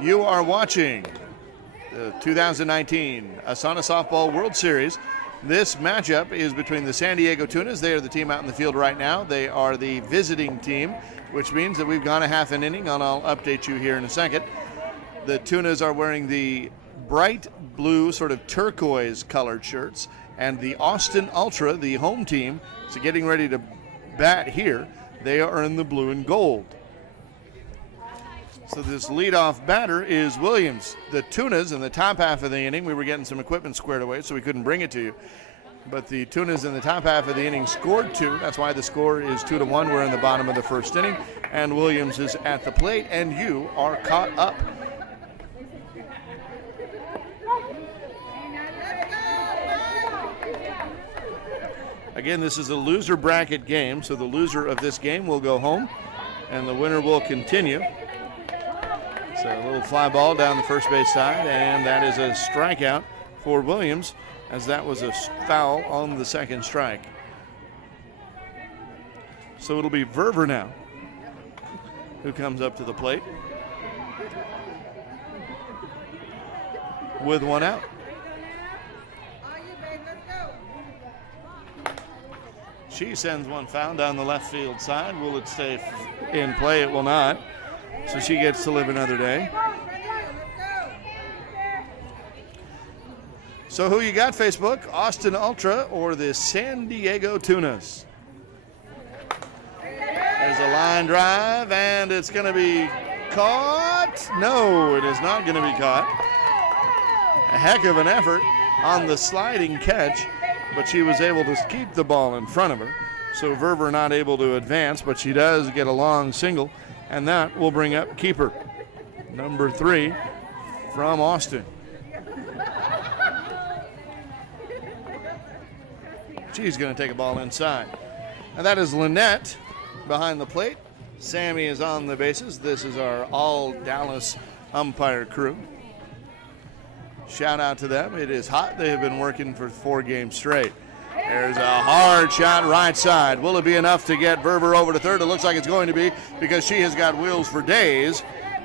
You are watching the 2019 ASANA Softball World Series. This matchup is between the San Diego Tunas. They are the team out in the field right now. They are the visiting team, which means that we've gone a half an inning, and I'll update you here in a second. The Tunas are wearing the bright blue, sort of turquoise colored shirts, and the Austin Ultra, the home team, is getting ready to bat here. They are in the blue and gold. So this leadoff batter is Williams. The Tunas in the top half of the inning, we were getting some equipment squared away, so we couldn't bring it to you. But the Tunas in the top half of the inning scored 2. That's why the score is 2-1. We're in the bottom of the first inning, and Williams is at the plate, and you are caught up. Again, this is a loser bracket game, so the loser of this game will go home, and the winner will continue. So a little fly ball down the first base side, and that is a strikeout for Williams, as that was a foul on the second strike. So it'll be Verver now who comes up to the plate with one out. She sends one foul down the left field side. Will it stay in play? It will not. So she gets to live another day. So who you got, Facebook? Austin Ultra or the San Diego Tunas? There's a line drive, and it's going to be caught. No, it is not going to be caught. A heck of an effort on the sliding catch, but she was able to keep the ball in front of her. So Verver not able to advance, but she does get a long single, and that will bring up keeper number 3 from Austin. She's going to take a ball inside. And that is Lynette behind the plate. Sammy is on the bases. This is our all Dallas umpire crew. Shout out to them. It is hot. They have been working for 4 games straight. There's a hard shot right side. Will it be enough to get Verver over to third? It looks like it's going to be, because she has got wheels for days.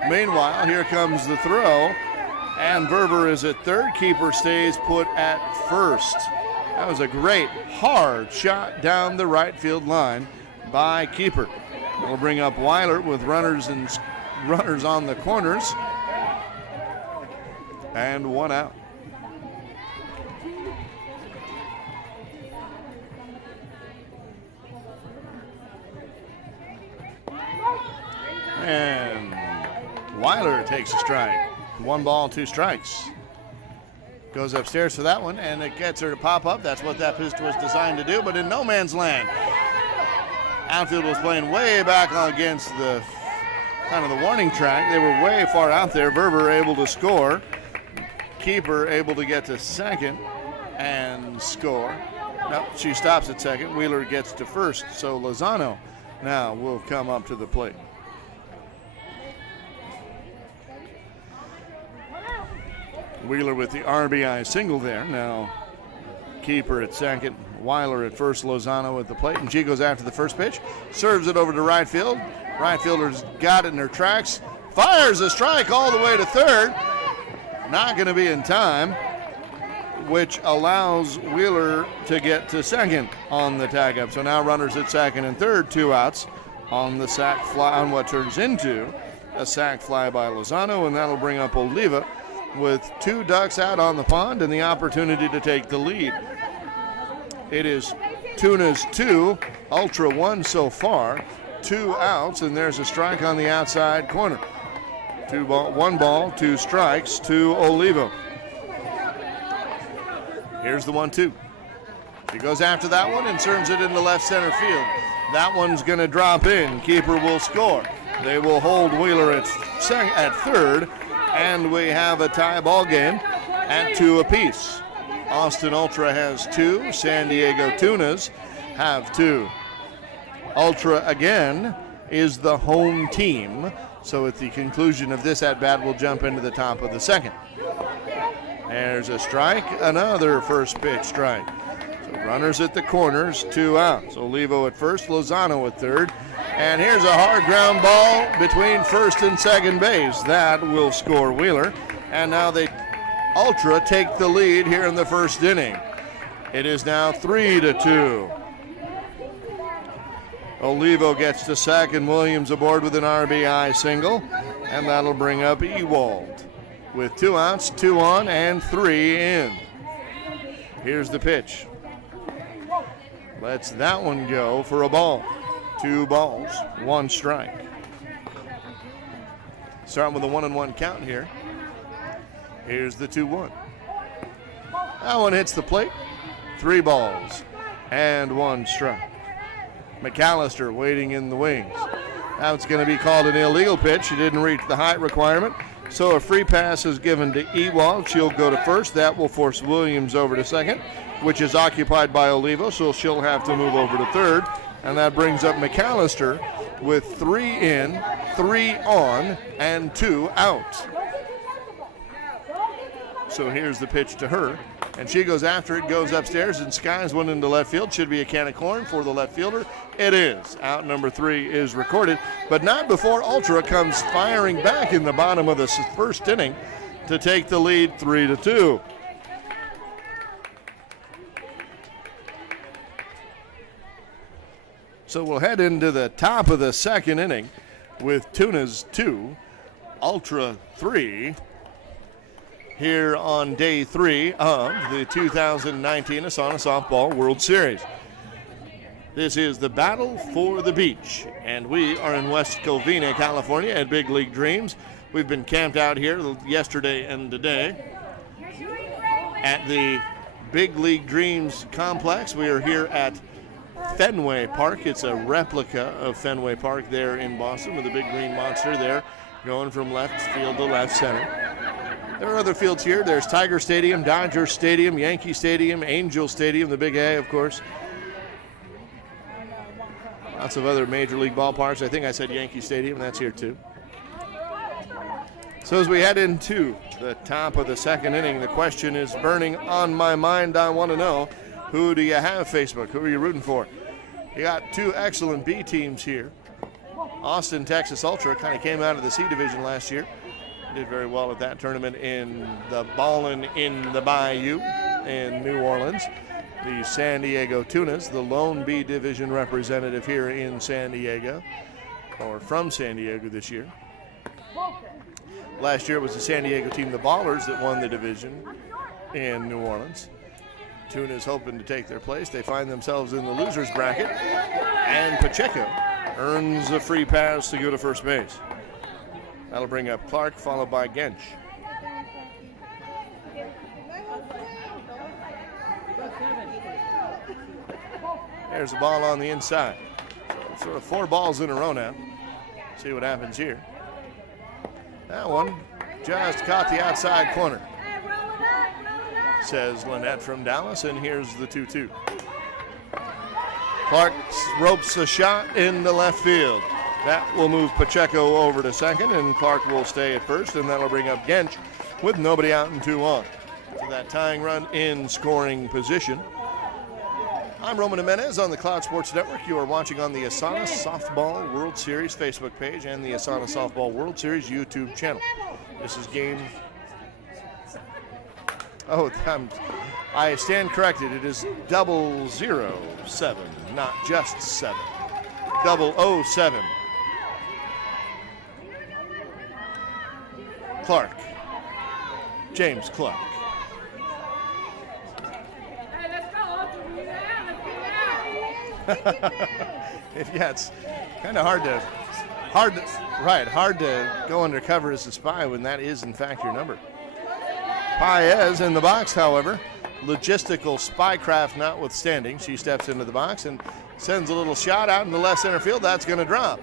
Meanwhile, here comes the throw, and Verver is at third. Keeper stays put at first. That was a great hard shot down the right field line by keeper. We'll bring up Weiler with runners on the corners, and one out. And Weiler takes a strike. 1 ball, 2 strikes. Goes upstairs for that one, and it gets her to pop up. That's what that pitch was designed to do, but in no man's land. Outfield was playing way back against the kind of the warning track. They were way far out there. Verver able to score. Keeper able to get to second and score. No, she stops at second. Wheeler gets to first, so Lozano now will come up to the plate. Wheeler with the RBI single there. Now keeper at second, Weiler at first, Lozano at the plate, and she goes after the first pitch, serves it over to right field. Right fielder's got it in her tracks, fires a strike all the way to third. Not going to be in time, which allows Wheeler to get to second on the tag up. So now runners at second and third, 2 outs on the sac fly, on what turns into a sac fly by Lozano, and that'll bring up Oliva with 2 ducks out on the pond and the opportunity to take the lead. It is Tunas 2, Ultra 1 so far, 2 outs, and there's a strike on the outside corner. 1 ball, 2 strikes to Oliva. Here's the 1-2. He goes after that one and turns it into left center field. That one's going to drop in. Keeper will score. They will hold Wheeler at third, and we have a tie ball game at 2 apiece. Austin Ultra has 2. San Diego Tunas have 2. Ultra again is the home team. So at the conclusion of this at-bat, we'll jump into the top of the second. There's a strike, another first pitch strike. So runners at the corners, 2 outs. Olivo at first, Lozano at third. And here's a hard ground ball between first and second base. That will score Wheeler. And now they Ultra take the lead here in the first inning. It is now 3-2. Olivo gets to second, Williams aboard with an RBI single, and that'll bring up Ewald with 2 outs, 2 on, and 3 in. Here's the pitch. Lets that one go for a ball. 2 balls, 1 strike. Starting with a 1-1 count here. Here's the 2-1. That one hits the plate. 3 balls and 1 strike. McAllister waiting in the wings. Now it's going to be called an illegal pitch. He didn't reach the height requirement. So a free pass is given to Ewald. She'll go to first. That will force Williams over to second, which is occupied by Olivo. So she'll have to move over to third. And that brings up McAllister with 3 in, 3 on, and 2 out. So here's the pitch to her. And she goes after it, goes upstairs, and skies one into left field. Should be a can of corn for the left fielder. It is. Out number 3 is recorded, but not before Ultra comes firing back in the bottom of the first inning to take the lead 3-2. So we'll head into the top of the second inning with Tunas 2, Ultra 3. Here on day 3 of the 2019 ASANA Softball World Series. This is the Battle for the Beach, and we are in West Covina, California at Big League Dreams. We've been camped out here yesterday and today at the Big League Dreams complex. We are here at Fenway Park. It's a replica of Fenway Park there in Boston with a big green monster there going from left field to left center. There are other fields here. There's Tiger Stadium, Dodger Stadium, Yankee Stadium, Angel Stadium, the Big A, of course. Lots of other major league ballparks. I think I said Yankee Stadium. That's here too. So as we head into the top of the second inning, the question is burning on my mind. I want to know, who do you have Facebook? Who are you rooting for? You got 2 excellent B teams here. Austin, Texas Ultra kind of came out of the C division last year. Did very well at that tournament in the Ballin' in the Bayou in New Orleans. The San Diego Tunas, the lone B division representative here in San Diego, or from San Diego this year. Last year it was the San Diego team, the Ballers, that won the division in New Orleans. Tunas hoping to take their place. They find themselves in the loser's bracket, and Pacheco earns a free pass to go to first base. That'll bring up Clark, followed by Gensch. There's the ball on the inside. So sort of 4 balls in a row now. See what happens here. That one just caught the outside corner, says Lynette from Dallas, and here's the 2-2. Clark ropes a shot in the left field. That will move Pacheco over to second, and Clark will stay at first, and that'll bring up Gensch with nobody out and 2 on. So that tying run in scoring position. I'm Roman Jimenez on the Cloud Sports Network. You are watching on the ASANA Softball World Series Facebook page and the ASANA Softball World Series YouTube channel. This is game... Oh, I stand corrected. It is 007, not just 7. 007. Clark. James Clark. Yeah, it's kind of hard to go undercover as a spy when that is in fact your number. Paez in the box, however, logistical spycraft notwithstanding, she steps into the box and sends a little shot out in the left center field. That's going to drop.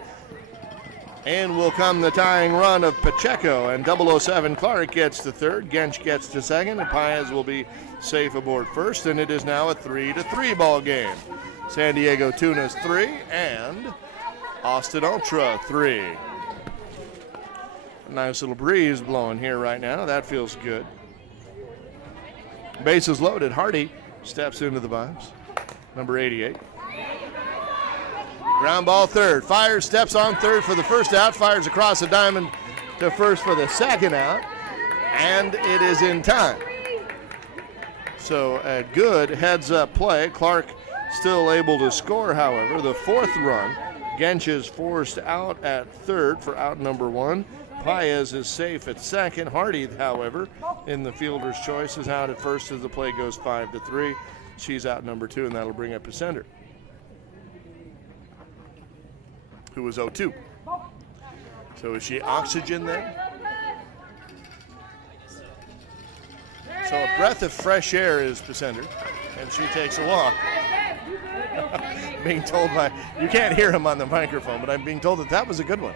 And will come the tying run of Pacheco, and 007 Clark gets to third, Gensch gets to second, and Paez will be safe aboard first, and it is now a 3-3 ball game. San Diego Tunas 3 and Austin Ultra 3. Nice little breeze blowing here right now. That feels good. Bases loaded. Hardy steps into the box. Number 88. Ground ball third. Fires, steps on third for the first out. Fires across the diamond to first for the second out. And it is in time. So a good heads-up play. Clark still able to score, however. The fourth run. Gench is forced out at third for out number 1. Paez is safe at second. Hardy, however, in the fielder's choice, is out at first as the play goes 5-3. She's out number 2, and that'll bring up Ascender, who was 0-2. So is she oxygen then? So a breath of fresh air is Ascender, and she takes a walk. Being told by, you can't hear him on the microphone, but I'm being told that was a good one.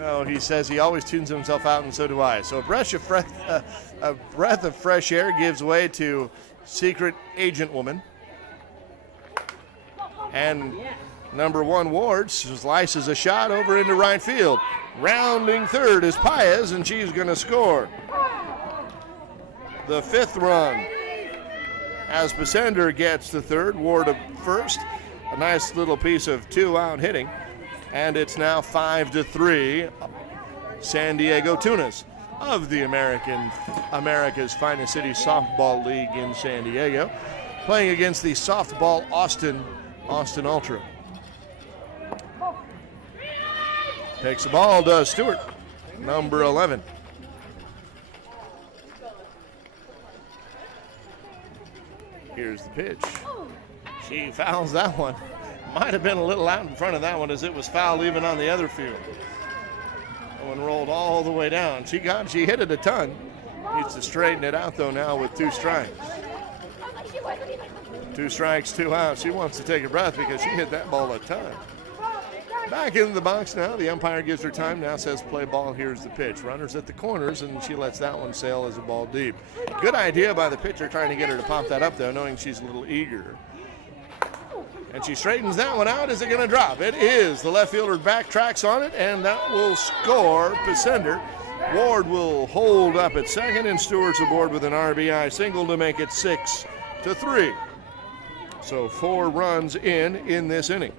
Oh, he says he always tunes himself out, and so do I. So a breath of fresh air gives way to secret agent woman. And number 1, Ward, slices a shot over into right field. Rounding third is Paez, and she's going to score. The 5th run as Ascender gets to third, Ward to first. A nice little piece of 2-out hitting. And it's now 5-3. San Diego Tunas of the America's Finest City Softball League in San Diego, playing against the softball Austin Ultra. Takes the ball, does Stewart, number 11. Here's the pitch. She fouls that one. Might have been a little out in front of that one, as it was foul even on the other field. That one rolled all the way down. She hit it a ton. Needs to straighten it out though now with 2 strikes. 2 strikes, 2 outs. She wants to take a breath because she hit that ball a ton. Back into the box now. The umpire gives her time. Now says play ball. Here's the pitch. Runners at the corners, and she lets that one sail as a ball deep. Good idea by the pitcher trying to get her to pop that up though, knowing she's a little eager. And she straightens that one out. Is it going to drop? It is. The left fielder backtracks on it, and that will score Ascender. Ward will hold up at second, and Stewart's aboard with an RBI single to make it 6-3. So 4 runs in this inning.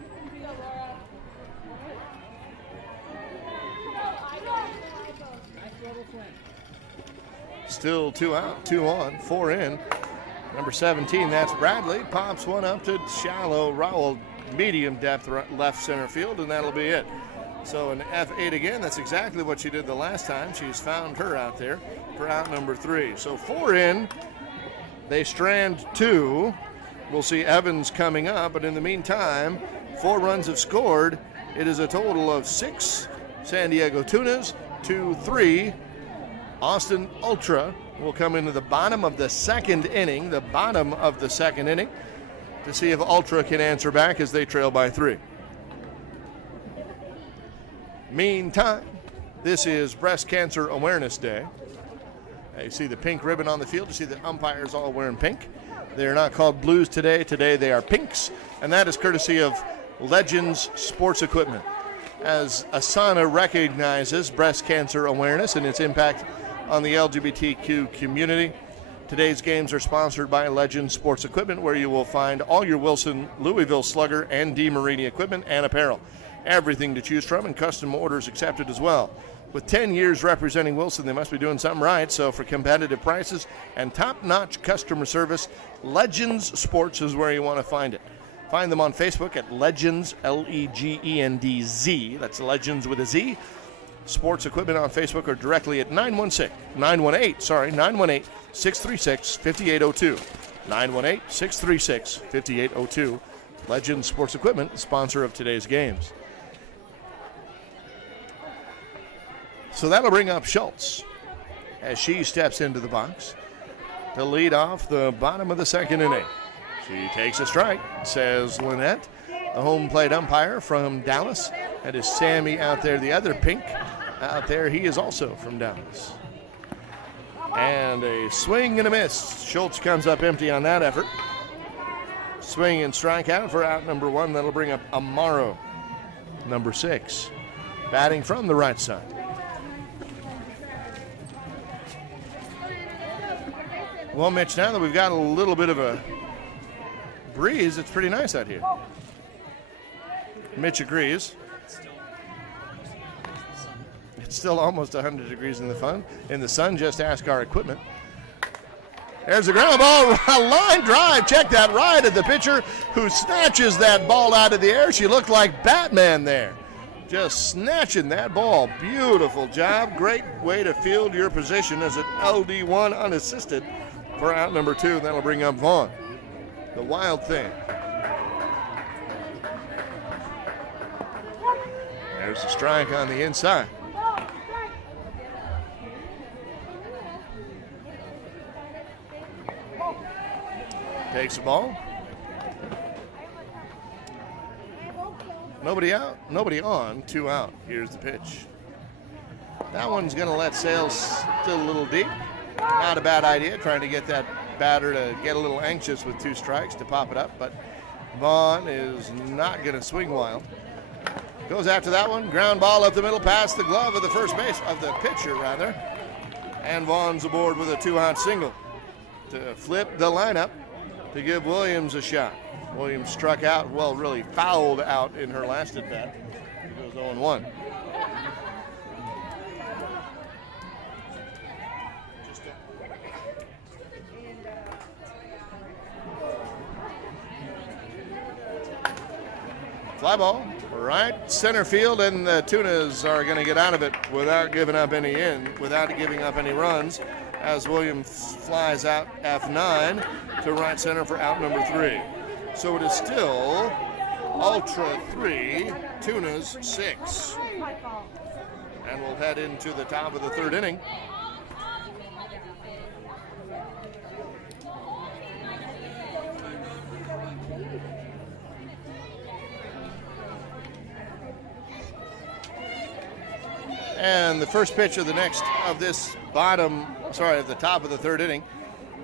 Still 2 out, 2 on, 4 in. Number 17, that's Bradley, pops one up to shallow, medium depth left center field, and that'll be it. So an F8 again. That's exactly what she did the last time. She's found her out there for out number 3. So 4 in. They strand 2. We'll see Evans coming up, but in the meantime, 4 runs have scored. It is a total of 6 San Diego Tunas to 3 Austin Ultra. Will come into the bottom of the second inning, to see if Ultra can answer back as they trail by 3. Meantime, this is Breast Cancer Awareness Day. You see the pink ribbon on the field. You see the umpires all wearing pink. They are not called blues today. Today they are pinks, and that is courtesy of Legends Sports Equipment. As ASANA recognizes breast cancer awareness and its impact on the LGBTQ community, today's games are sponsored by Legends Sports Equipment, where you will find all your Wilson, Louisville Slugger, and DeMarini equipment and apparel. Everything to choose from, and custom orders accepted as well. With 10 years representing Wilson, they must be doing something right. So for competitive prices and top-notch customer service, Legends Sports is where you want to find it. Find them on Facebook at Legends, L-E-G-E-N-D-Z. That's Legends with a Z. Sports Equipment on Facebook, or directly at 918-636-5802. 918-636-5802. Legends Sports Equipment, sponsor of today's games. So that'll bring up Schultz as she steps into the box to lead off the bottom of the second inning. She takes a strike, says Lynette, the home plate umpire from Dallas. That is Sammy out there, the other pink out there. He is also from Dallas. And a swing and a miss. Schultz comes up empty on that effort. Swing and strikeout for out number 1. That'll bring up Amaro, number 6, batting from the right side. Well, Mitch, now that we've got a little bit of a breeze, it's pretty nice out here. Mitch agrees. It's still almost 100 degrees in the sun. Just ask our equipment. There's a ground ball, a line drive. Check that, right at the pitcher who snatches that ball out of the air. She looked like Batman there, just snatching that ball. Beautiful job. Great way to field your position as an LD1 unassisted for out number 2. That'll bring up Vaughn. The Wild Thing. There's a strike on the inside. Takes the ball. Nobody out, nobody on, 2 out. Here's the pitch. That one's going to let Sales still a little deep. Not a bad idea, trying to get that batter to get a little anxious with 2 strikes to pop it up, but Vaughn is not going to swing wild. Goes after that one, ground ball up the middle past the glove of the first base, of the pitcher rather. And Vaughn's aboard with a 2-out single to flip the lineup to give Williams a shot. Williams struck out, well, really fouled out in her last at bat. She goes 0-1. Fly ball, right center field, and the Tunas are going to get out of it without giving up any runs, as Williams flies out F9 to right center for out number 3. So it is still Ultra 3, Tunas 6. And we'll head into the top of the 3rd inning. And the first pitch of the top of the 3rd inning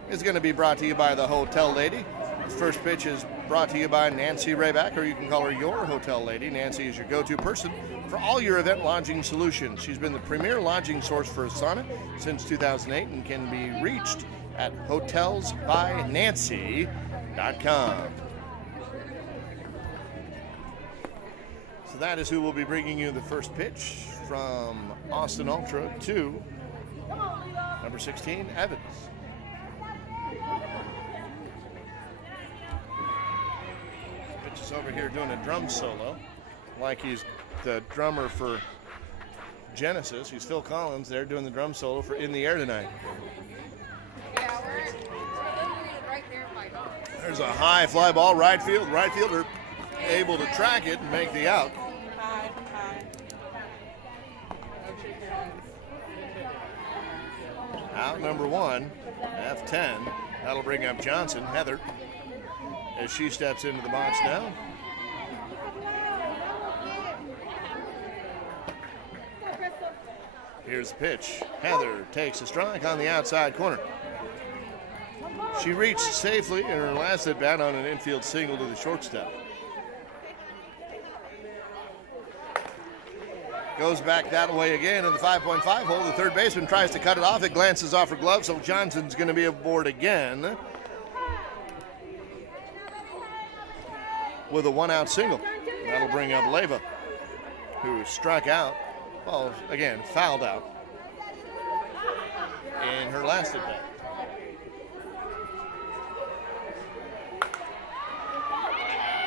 is going to be brought to you by the Hotel Lady. The first pitch is brought to you by Nancy Rayback, or you can call her your Hotel Lady. Nancy is your go-to person for all your event lodging solutions. She's been the premier lodging source for ASANA since 2008 and can be reached at hotelsbynancy.com. So that is who will be bringing you the first pitch from Austin Ultra to number 16, Evans. Pitch is over here doing a drum solo, like he's the drummer for Genesis. He's Phil Collins there doing the drum solo for In the Air Tonight. There's a high fly ball, right field. Right fielder able to track it and make the out. Out number 1, F10. That'll bring up Johnson, Heather, as she steps into the box now. Here's the pitch. Heather takes a strike on the outside corner. She reached safely in her last at bat on an infield single to the shortstop. Goes back that way again in the 5.5 hole. The third baseman tries to cut it off. It glances off her glove, so Johnson's going to be aboard again with a 1-out single. That'll bring up Leva, who struck out, well, again, fouled out in her last at bat.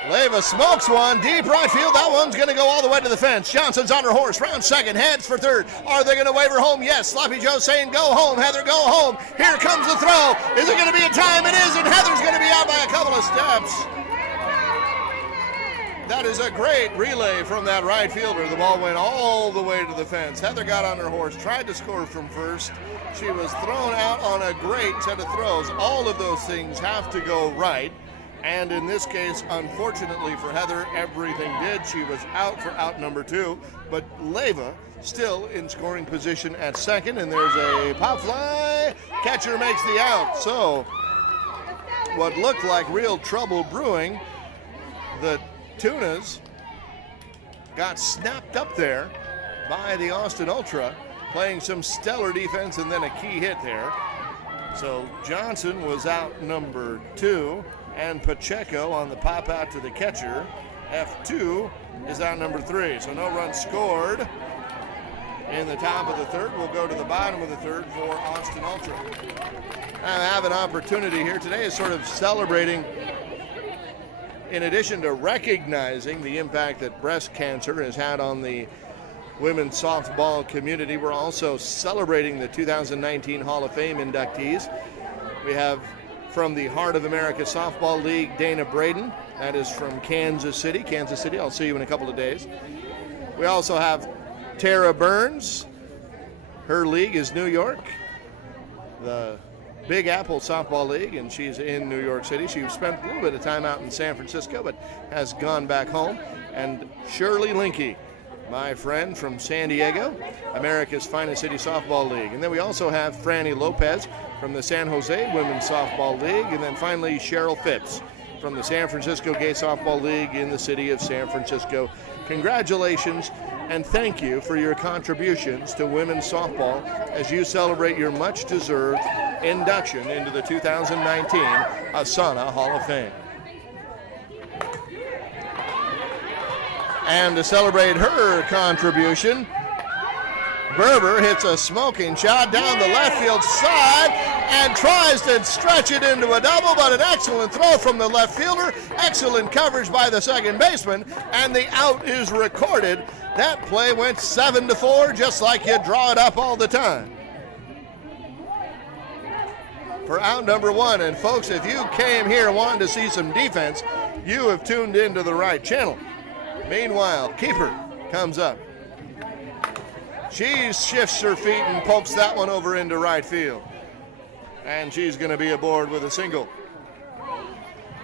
Leva smokes one, deep right field. That one's going to go all the way to the fence. Johnson's on her horse, round second, heads for third. Are they going to wave her home? Yes. Sloppy Joe saying, go home, Heather, go home. Here comes the throw. Is it going to be a time? It is, and Heather's going to be out by a couple of steps. That is a great relay from that right fielder. The ball went all the way to the fence. Heather got on her horse, tried to score from first. She was thrown out on a great set of throws. All of those things have to go right. And in this case, unfortunately for Heather, everything did. She was out for out number 2, but Leva still in scoring position at second, and there's a pop fly. Catcher makes the out. So what looked like real trouble brewing, the Tunas got snapped up there by the Austin Ultra, playing some stellar defense and then a key hit there. So Johnson was out number 2, and Pacheco on the pop out to the catcher. F2 is out number 3. So no runs scored in the top of the third. We'll go to the bottom of the third for Austin Ultra. I have an opportunity here today is sort of celebrating, in addition to recognizing the impact that breast cancer has had on the women's softball community, we're also celebrating the 2019 Hall of Fame inductees. We have from the Heart of America Softball League, Dana Braden. That is from Kansas City. Kansas City, I'll see you in a couple of days. We also have Tara Burns. Her league is New York, the Big Apple Softball League, and she's in New York City. She spent a little bit of time out in San Francisco, but has gone back home. And Shirley Linke, my friend from San Diego, America's Finest City Softball League. And then we also have Franny Lopez from the San Jose Women's Softball League. And then finally, Cheryl Phipps from the San Francisco Gay Softball League in the city of San Francisco. Congratulations and thank you for your contributions to women's softball as you celebrate your much-deserved induction into the 2019 ASANA Hall of Fame. And to celebrate her contribution, Berber hits a smoking shot down the left field side and tries to stretch it into a double, but an excellent throw from the left fielder, excellent coverage by the second baseman, and the out is recorded. That play went 7-4, just like you draw it up all the time. For out number 1, and folks, if you came here wanting to see some defense, you have tuned into the right channel. Meanwhile, keeper comes up. She shifts her feet and pokes that one over into right field. And she's going to be aboard with a single.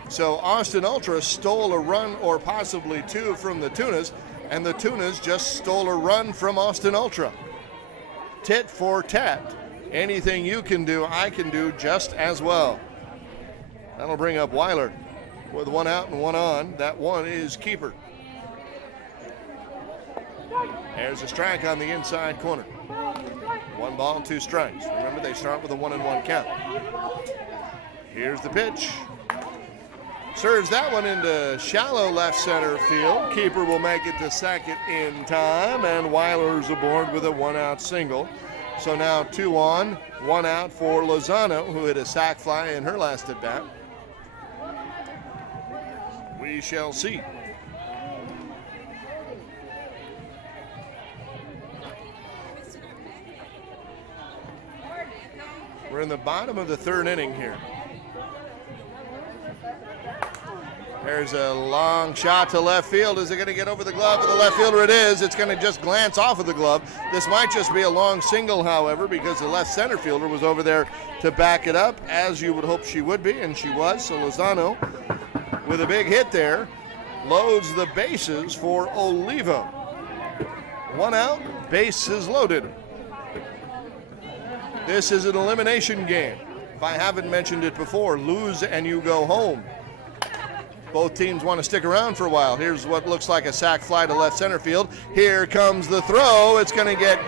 So Austin Ultra stole a run or possibly 2 from the Tunas, and the Tunas just stole a run from Austin Ultra. Tit for tat. Anything you can do, I can do just as well. That'll bring up Weiler with 1 out and 1 on. That one is keeper. There's a strike on the inside corner. 1 ball, 2 strikes. Remember, they start with a 1-1 count. Here's the pitch. Serves that one into shallow left center field. Keeper will make it to second in time, and Weiler's aboard with a 1-out single. So now 2 on, 1 out for Lozano, who hit a sac fly in her last at bat. We shall see. We're in the bottom of the 3rd inning here. There's a long shot to left field. Is it going to get over the glove of the left fielder? It is. It's going to just glance off of the glove. This might just be a long single, however, because the left center fielder was over there to back it up, as you would hope she would be, and she was. So Lozano, with a big hit there, loads the bases for Olivo. 1 out, bases loaded. This is an elimination game. If I haven't mentioned it before, lose and you go home. Both teams want to stick around for a while. Here's what looks like a sac fly to left center field. Here comes the throw. It's going to get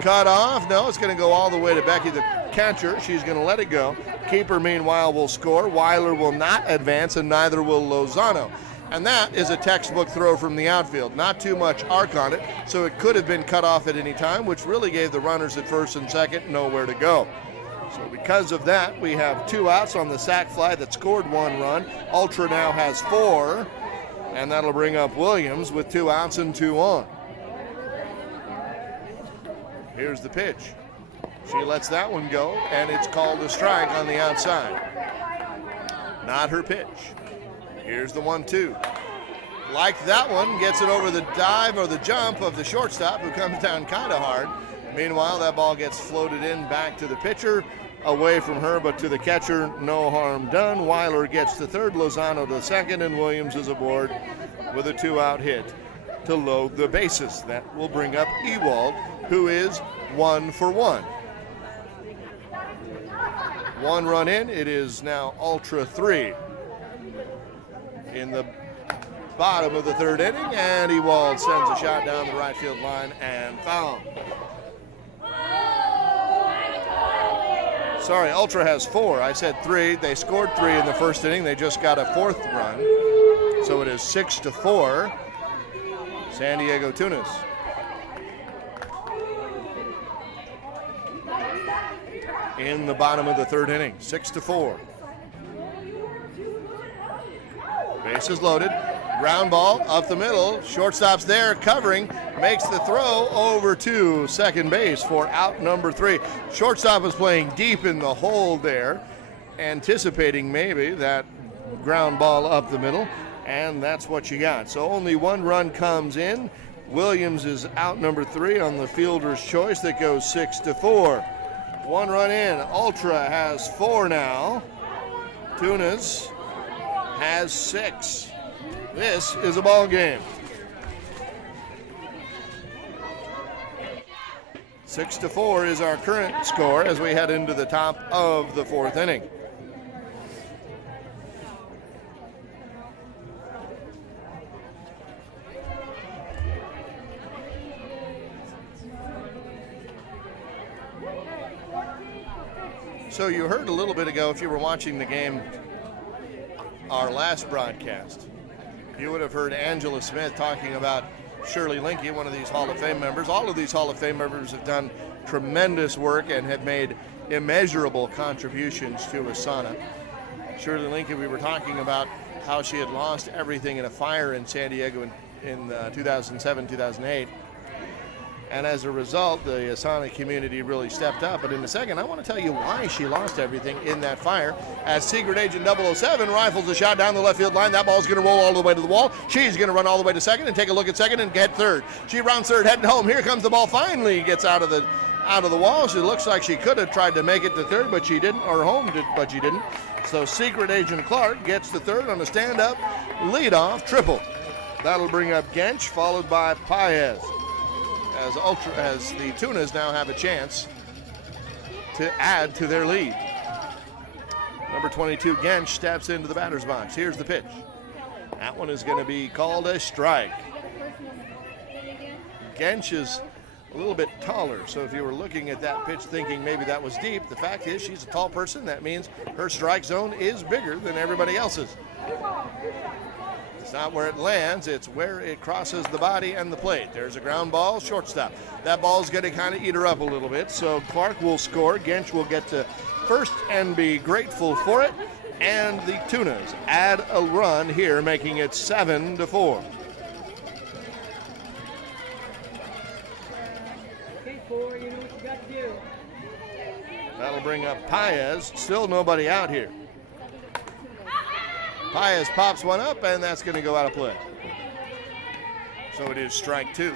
cut off. No, it's going to go all the way to Becky, the catcher. She's going to let it go. Keeper, meanwhile, will score. Weiler will not advance, and neither will Lozano. And that is a textbook throw from the outfield. Not too much arc on it, so it could have been cut off at any time, which really gave the runners at first and second nowhere to go. So because of that, we have 2 outs on the sac fly that scored 1 run. Ultra now has 4, and that'll bring up Williams with 2 outs and 2 on. Here's the pitch. She lets that one go, and it's called a strike on the outside. Not her pitch. Here's the 1-2. Like that one, gets it over the dive or the jump of the shortstop, who comes down kind of hard. Meanwhile, that ball gets floated in back to the pitcher, away from her, but to the catcher, no harm done. Weiler gets to third, Lozano to second, and Williams is aboard with a 2-out hit to load the bases. That will bring up Ewald, who is 1 for 1. 1 run in, it is now Ultra 3. In the bottom of the 3rd inning, and Ewald sends a shot down the right field line and foul. Sorry, Ultra has 4. I said 3. They scored 3 in the first inning. They just got a 4th run. So it is 6-4. San Diego Tunas. In the bottom of the 3rd inning, 6-4. Bases loaded. Ground ball up the middle. Shortstop's there covering. Makes the throw over to second base for out number 3. Shortstop is playing deep in the hole there, anticipating maybe that ground ball up the middle, and that's what you got. So only 1 run comes in. Williams is out number 3 on the fielder's choice. That goes 6-4. 1 run in. Ultra has 4 now. Tunas has 6. This is a ball game. 6-4 is our current score as we head into the top of the 4th inning. So you heard a little bit ago, if you were watching the game, our last broadcast, you would have heard Angela Smith talking about Shirley Linke, one of these Hall of Fame members. All of these Hall of Fame members have done tremendous work and have made immeasurable contributions to ASANA. Shirley Linke, we were talking about how she had lost everything in a fire in San Diego in 2007, 2008. And as a result, the ASANA community really stepped up. But in a second, I want to tell you why she lost everything in that fire. As Secret Agent 007 rifles a shot down the left field line, that ball's going to roll all the way to the wall. She's going to run all the way to second and take a look at second and get third. She rounds third, heading home. Here comes the ball. Finally gets out of the wall. She looks like she could have tried to make it to third, but she didn't, or home, but she didn't. So Secret Agent Clark gets to third on a stand-up leadoff triple. That'll bring up Gench, followed by Paez. As the Tunas now have a chance to add to their lead. Number 22, Gench, steps into the batter's box. Here's the pitch. That one is going to be called a strike. Gench is a little bit taller, so if you were looking at that pitch thinking maybe that was deep, the fact is she's a tall person. That means her strike zone is bigger than everybody else's. It's not where it lands, it's where it crosses the body and the plate. There's a ground ball, shortstop. That ball's going to kind of eat her up a little bit, so Clark will score. Gench will get to first and be grateful for it. And the Tunas add a run here, making it 7-4. Okay, 4, you know what you got to do. That'll bring up Paez. Still nobody out here. Paez pops one up, and that's going to go out of play. So it is strike 2.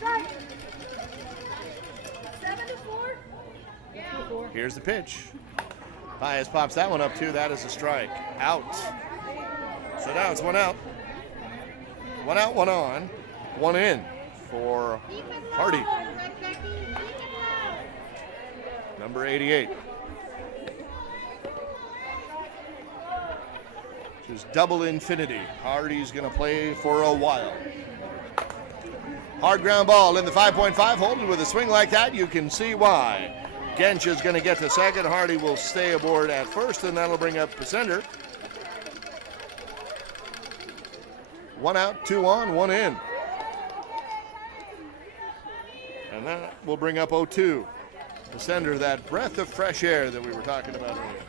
7-4? Here's the pitch. Paez pops that one up, too. That is a strike. Out. So now it's 1 out. 1 out, 1 on. 1 in for Hardy. Number 88. Just double infinity. Hardy's going to play for a while. Hard ground ball in the 5.5. Holding with a swing like that, you can see why. Gench is going to get to second. Hardy will stay aboard at first, and that'll bring up Pasender. 1 out, 2 on, 1 in. And that will bring up 0-2. Pasender, that breath of fresh air that we were talking about earlier.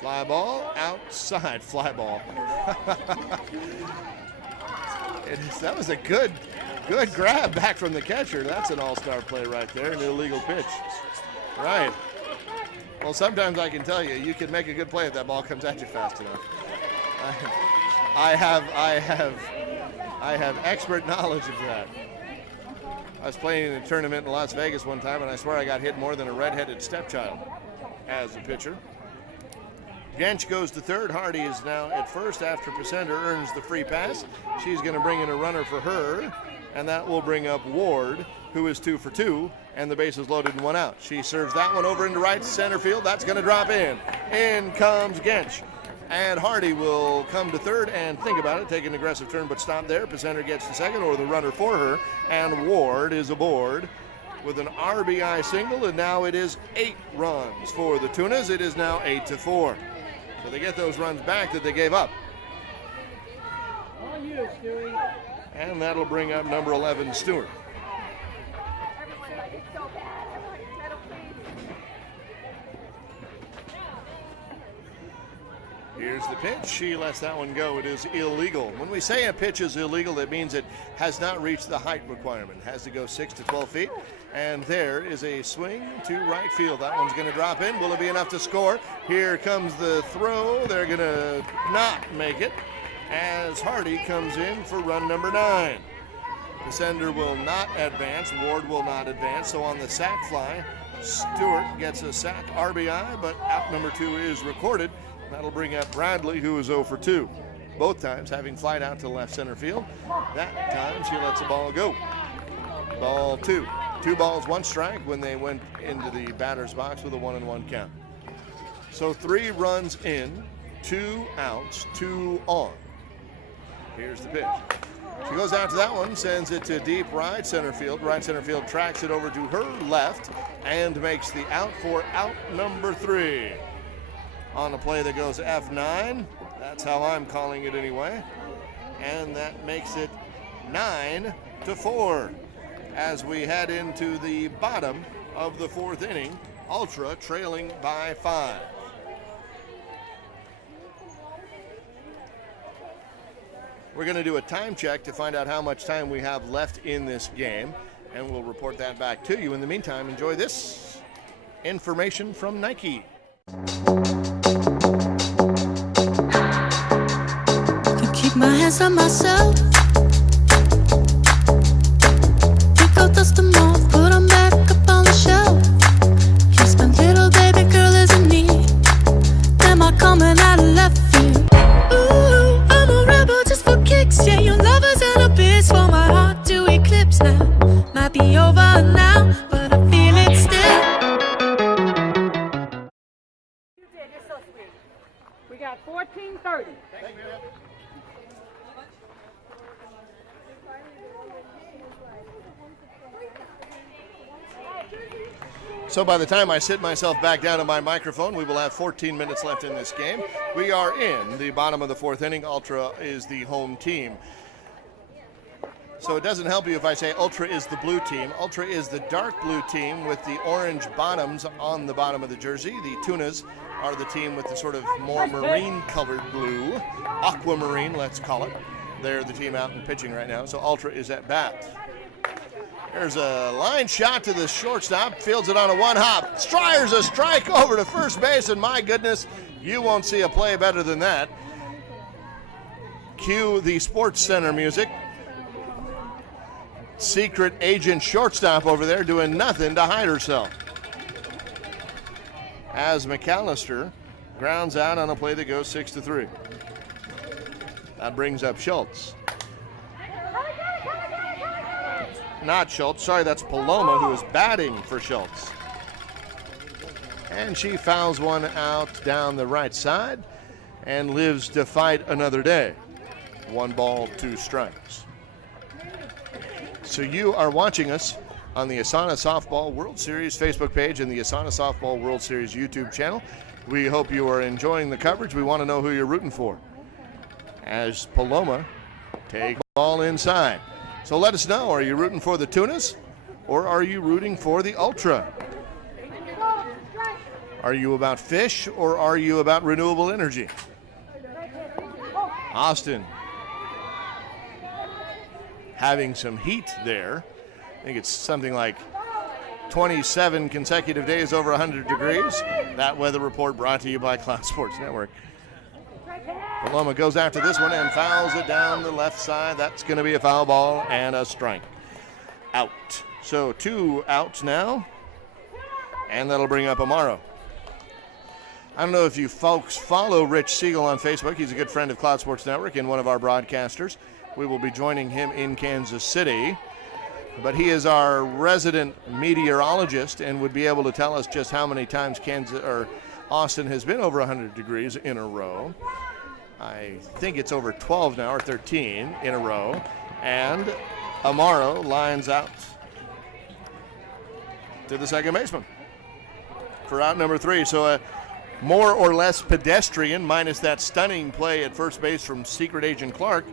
Fly ball, outside fly ball. That was a good grab back from the catcher. That's an all-star play right there, an illegal pitch. Right. Well, sometimes I can tell you, you can make a good play if that ball comes at you fast enough. I have expert knowledge of that. I was playing in a tournament in Las Vegas one time, and I swear I got hit more than a redheaded stepchild as a pitcher. Gench goes to third. Hardy is now at first after Pasender earns the free pass. She's going to bring in a runner for her, and that will bring up Ward, who is 2 for 2, and the base is loaded and 1 out. She serves that one over into right center field. That's going to drop in. In comes Gench. And Hardy will come to third and think about it, take an aggressive turn, but stop there. Pacenter gets to second, or the runner for her, and Ward is aboard with an RBI single, and now it is 8 runs for the Tunas. It is now 8-4. So they get those runs back that they gave up. On you, Stewie. And that'll bring up number 11, Stewart. Here's the pitch. She lets that one go. It is illegal. When we say a pitch is illegal, that means it has not reached the height requirement. It has to go 6 to 12 feet. And there is a swing to right field. That one's going to drop in. Will it be enough to score? Here comes the throw. They're going to not make it as Hardy comes in for run number 9. The sender will not advance. Ward will not advance. So on the sac fly, Stewart gets a sac RBI, but out number 2 is recorded. That'll bring up Bradley, who is 0 for 2. Both times having flight out to left center field. That time she lets the ball go. Ball 2. 2 balls, 1 strike when they went into the batter's box with a 1-1 count. So 3 runs in, 2 outs, 2 on. Here's the pitch. She goes out to that one, sends it to deep right center field. Right center field tracks it over to her left and makes the out for out number 3. On a play that goes F9. That's how I'm calling it anyway. And that makes it 9-4 as we head into the bottom of the 4th inning. Ultra trailing by 5. We're going to do a time check to find out how much time we have left in this game, and we'll report that back to you. In the meantime, enjoy this information from Nike. Keep my hands on myself. Pick out dust them off, put them back up on the shelf. Kiss my little baby girl is in need. Am I coming out of left field? Ooh, I'm a rebel just for kicks. Yeah, your lover's and a bitch for my heart to eclipse now. Might be over now, but I feel it still. You did. You're so sweet. We got 14:30. So by the time I sit myself back down to my microphone, we will have 14 minutes left in this game. We are in the bottom of the 4th inning. Ultra is the home team. So it doesn't help you if I say Ultra is the blue team. Ultra is the dark blue team with the orange bottoms on the bottom of the jersey. The Tunas are the team with the sort of more marine-colored blue, aquamarine, let's call it. They're the team out and pitching right now. So Ultra is at bat. There's a line shot to the shortstop, fields it on a 1-hop. Stryer's a strike over to first base, and my goodness, you won't see a play better than that. Cue the Sports Center music. Secret agent shortstop over there doing nothing to hide herself. As McAllister grounds out on a play that goes 6-3. That brings up Schultz. Not Schultz, sorry, that's Paloma who is batting for Schultz. And she fouls one out down the right side and lives to fight another day. 1 ball, 2 strikes. So you are watching us on the ASANA Softball World Series Facebook page and the ASANA Softball World Series YouTube channel. We hope you are enjoying the coverage. We want to know who you're rooting for. As Paloma takes the ball inside. So let us know, are you rooting for the Tunas or are you rooting for the Ultra? Are you about fish or are you about renewable energy? Austin having some heat there. I think it's something like 27 consecutive days over 100 degrees. That weather report brought to you by Cloud Sports Network. Paloma goes after this one and fouls it down the left side. That's going to be a foul ball and a strike. Out. So 2 outs now. And that'll bring up Amaro. I don't know if you folks follow Rich Siegel on Facebook. He's a good friend of Cloud Sports Network and one of our broadcasters. We will be joining him in Kansas City. But he is our resident meteorologist and would be able to tell us just how many times Austin has been over 100 degrees in a row. I think it's over 12 now, or 13 in a row. And Amaro lines out to the second baseman for out number 3. So a more or less pedestrian, minus that stunning play at first base from Secret Agent Clark.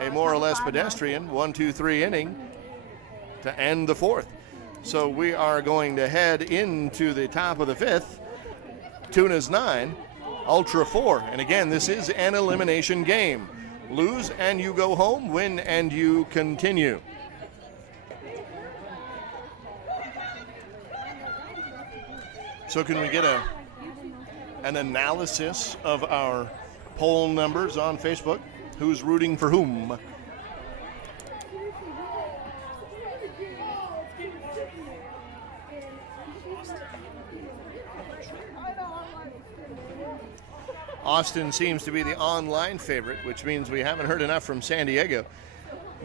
A more or less pedestrian 1-2-3 inning to end the 4th. So we are going to head into the top of the 5th. Tunas 9, Ultra 4. And again, this is an elimination game. Lose and you go home, win and you continue. So can we get an analysis of our poll numbers on Facebook? Who's rooting for whom? Austin seems to be the online favorite, which means we haven't heard enough from San Diego.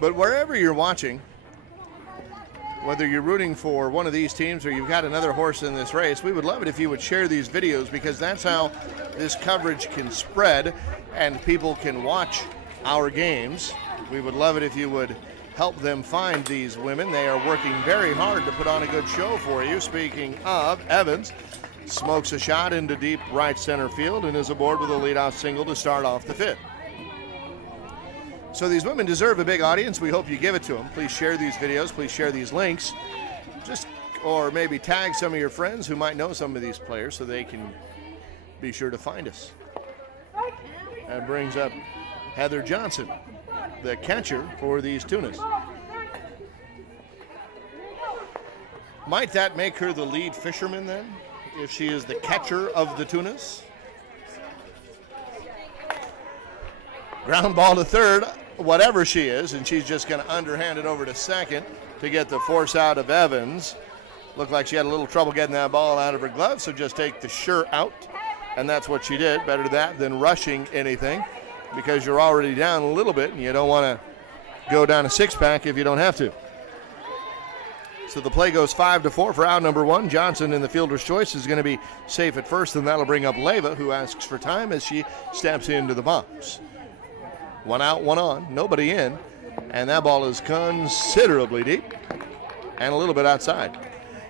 But wherever you're watching, whether you're rooting for one of these teams or you've got another horse in this race, we would love it if you would share these videos, because that's how this coverage can spread and people can watch our games. We would love it if you would help them find these women. They are working very hard to put on a good show for you. Speaking of, Evans smokes a shot into deep right center field and is aboard with a leadoff single to start off the 5th. So these women deserve a big audience. We hope you give it to them. Please share these videos. Please share these links. Or maybe tag some of your friends who might know some of these players so they can be sure to find us. That brings up Heather Johnson, the catcher for these Tunas. Might that make her the lead fisherman then, if she is the catcher of the Tunas? Ground ball to third, whatever she is, and she's just going to underhand it over to second to get the force out of Evans. Looked like she had a little trouble getting that ball out of her glove, so just take the sure out, and that's what she did. Better that than rushing anything, because you're already down a little bit, and you don't want to go down a 6-pack if you don't have to. So the play goes 5-4 for out number 1. Johnson in the fielder's choice is going to be safe at first, and that'll bring up Leva, who asks for time as she steps into the box. 1 out, 1 on, nobody in, and that ball is considerably deep and a little bit outside.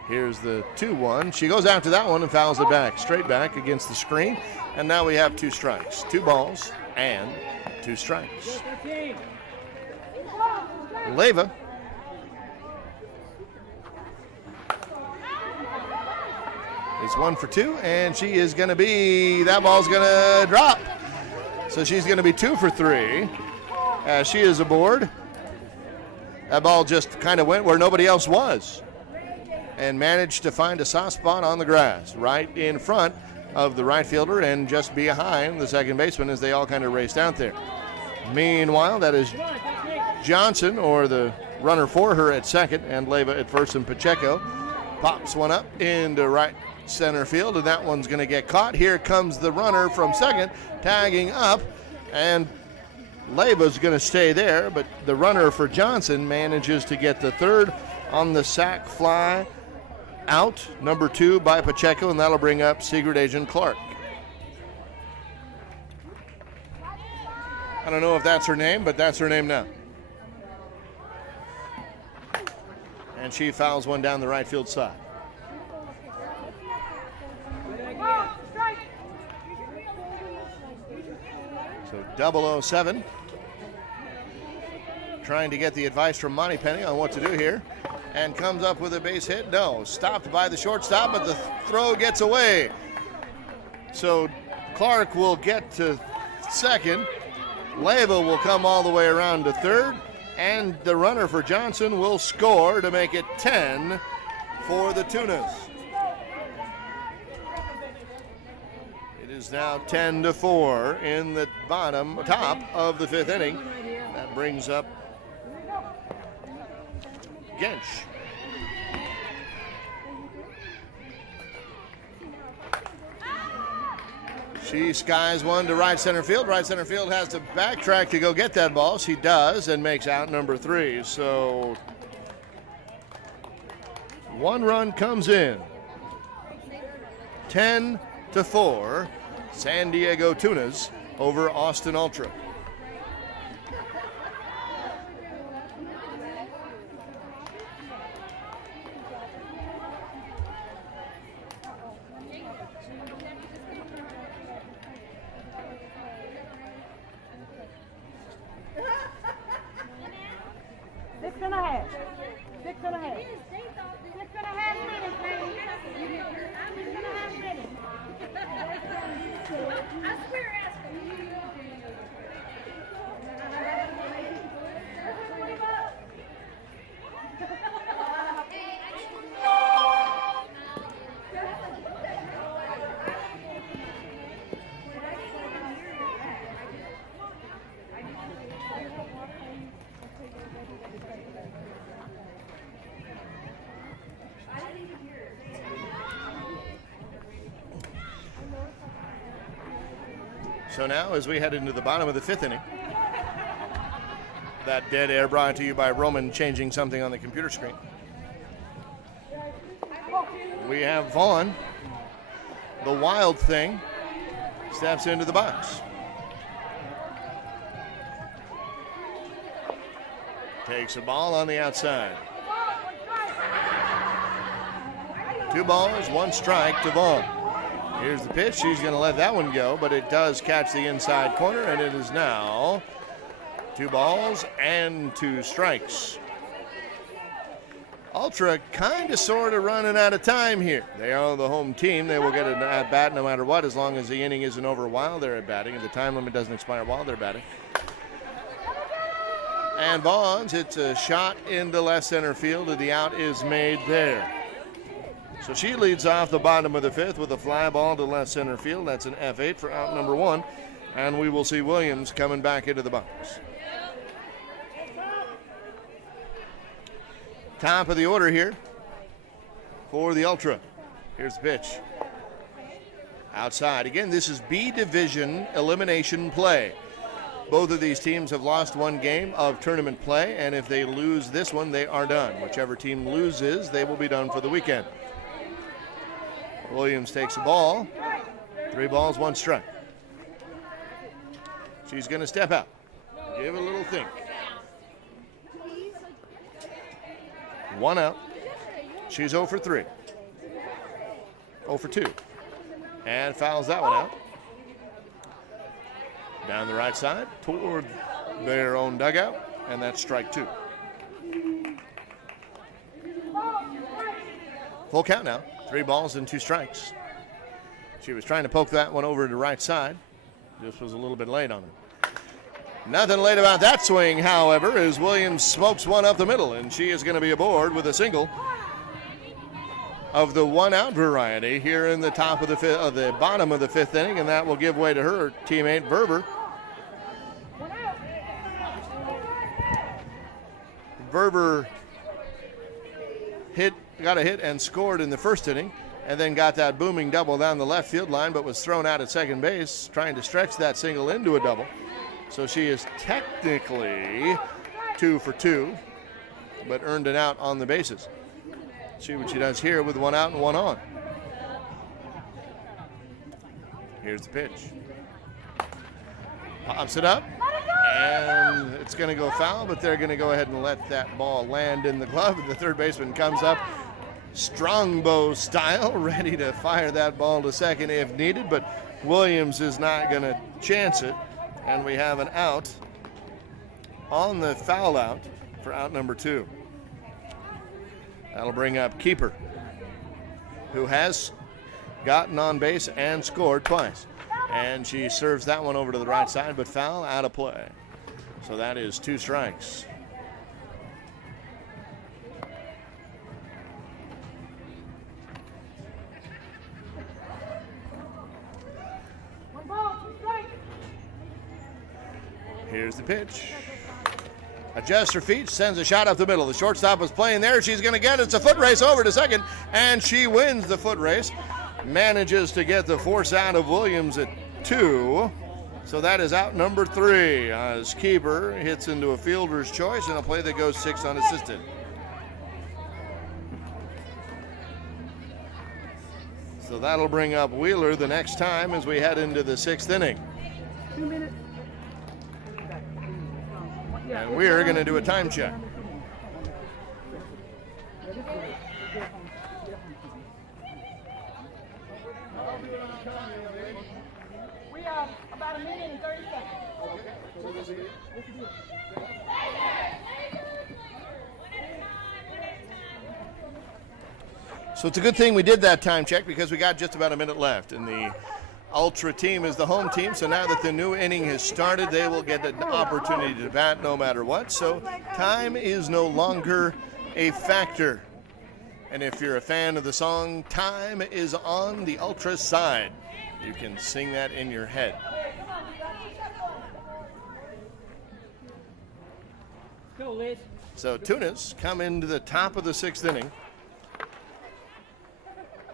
Here's the 2-1. She goes after that one and fouls it back, straight back against the screen, and now we have 2 strikes. 2 balls and 2 strikes. Leva is 1 for 2, and she is going to be, that ball's going to drop. So she's going to be 2 for 3 as she is aboard. That ball just kind of went where nobody else was and managed to find a soft spot on the grass right in front of the right fielder and just behind the second baseman as they all kind of raced out there. Meanwhile, that is Johnson, or the runner for her, at second, and Leva at first, and Pacheco pops one up into right center field, and that one's going to get caught. Here comes the runner from second, tagging up, and Leva's going to stay there, but the runner for Johnson manages to get the third on the sac fly out, number 2 by Pacheco, and that'll bring up Secret Agent Clark. I don't know if that's her name, but that's her name now. And she fouls one down the right field side. So 007 trying to get the advice from Monty Penny on what to do here, and comes up with a base hit. No, stopped by the shortstop, but the throw gets away. So Clark will get to second. Leva will come all the way around to third, and the runner for Johnson will score to make it 10 for the Tunas. It is now 10-4 in the top of the 5th inning. That brings up Gensch. She skies one to right center field. Right center field has to backtrack to go get that ball. She does, and makes out number 3. So 1 run comes in. 10-4, San Diego Tunas over Austin Ultra. Six and a half. 6.5 minutes, baby. 6.5 minutes. I swear, So now, as we head into the bottom of the 5th inning, that dead air brought to you by Roman changing something on the computer screen. We have Vaughn, the wild thing, steps into the box. Takes a ball on the outside. 2 balls, 1 strike to Vaughn. Here's the pitch. She's going to let that one go, but it does catch the inside corner, and it is now 2 balls and 2 strikes. Ultra kind of sort of running out of time here. They are the home team. They will get an at-bat no matter what, as long as the inning isn't over while they're at batting, and the time limit doesn't expire while they're batting. And Vaughn hits a shot into left center field, and the out is made there. So she leads off the bottom of the 5th with a fly ball to left center field. That's an F8 for out number 1. And we will see Williams coming back into the box. Top of the order here for the Ultra. Here's the pitch. Outside. Again, this is B Division elimination play. Both of these teams have lost 1 game of tournament play, and if they lose this one, they are done. Whichever team loses, they will be done for the weekend. Williams takes the ball. 3 balls, 1 strike. She's going to step out. Give it a little think. 1 out. She's 0 for 3. 0 for 2. And fouls that one out. Down the right side toward their own dugout. And that's strike 2. Full count now. 3 balls and 2 strikes. She was trying to poke that one over to the right side. Just was a little bit late on it. Nothing late about that swing, however, as Williams smokes one up the middle, and she is going to be aboard with a single of the 1-out variety here in the top of the bottom of the 5th inning, and that will give way to her teammate Verber. Verber got a hit and scored in the 1st inning, and then got that booming double down the left field line, but was thrown out at second base, trying to stretch that single into a double. So she is technically 2 for 2, but earned an out on the bases. See what she does here with 1 out and 1 on. Here's the pitch. Pops it up, and it's going to go foul, but they're going to go ahead and let that ball land in the glove, and the third baseman comes up Strongbow style, ready to fire that ball to second if needed, but Williams is not going to chance it, and we have an out on the foul out for out number 2. That'll bring up keeper, who has gotten on base and scored twice, and she serves that one over to the right side, but foul, out of play. So that is 2 strikes. Here's the pitch. Adjusts her feet, sends a shot up the middle. The shortstop was playing there. She's going to get it. It's a foot race over to second, and she wins the foot race. Manages to get the force out of Williams at 2. So that is out number 3 as keeper hits into a fielder's choice and a play that goes 6 unassisted. So that'll bring up Wheeler the next time as we head into the 6th inning. 2 minutes. And we're going to do a time check. We have about 1 minute and 30 seconds. So it's a good thing we did that time check because we got just about a minute left. And the Ultra team is the home team, so now that the new inning has started, they will get an opportunity to bat no matter what. So time is no longer a factor. And if you're a fan of the song, Time is on the Ultra side, you can sing that in your head. Go, Liz. So Tunas come into the top of the 6th inning.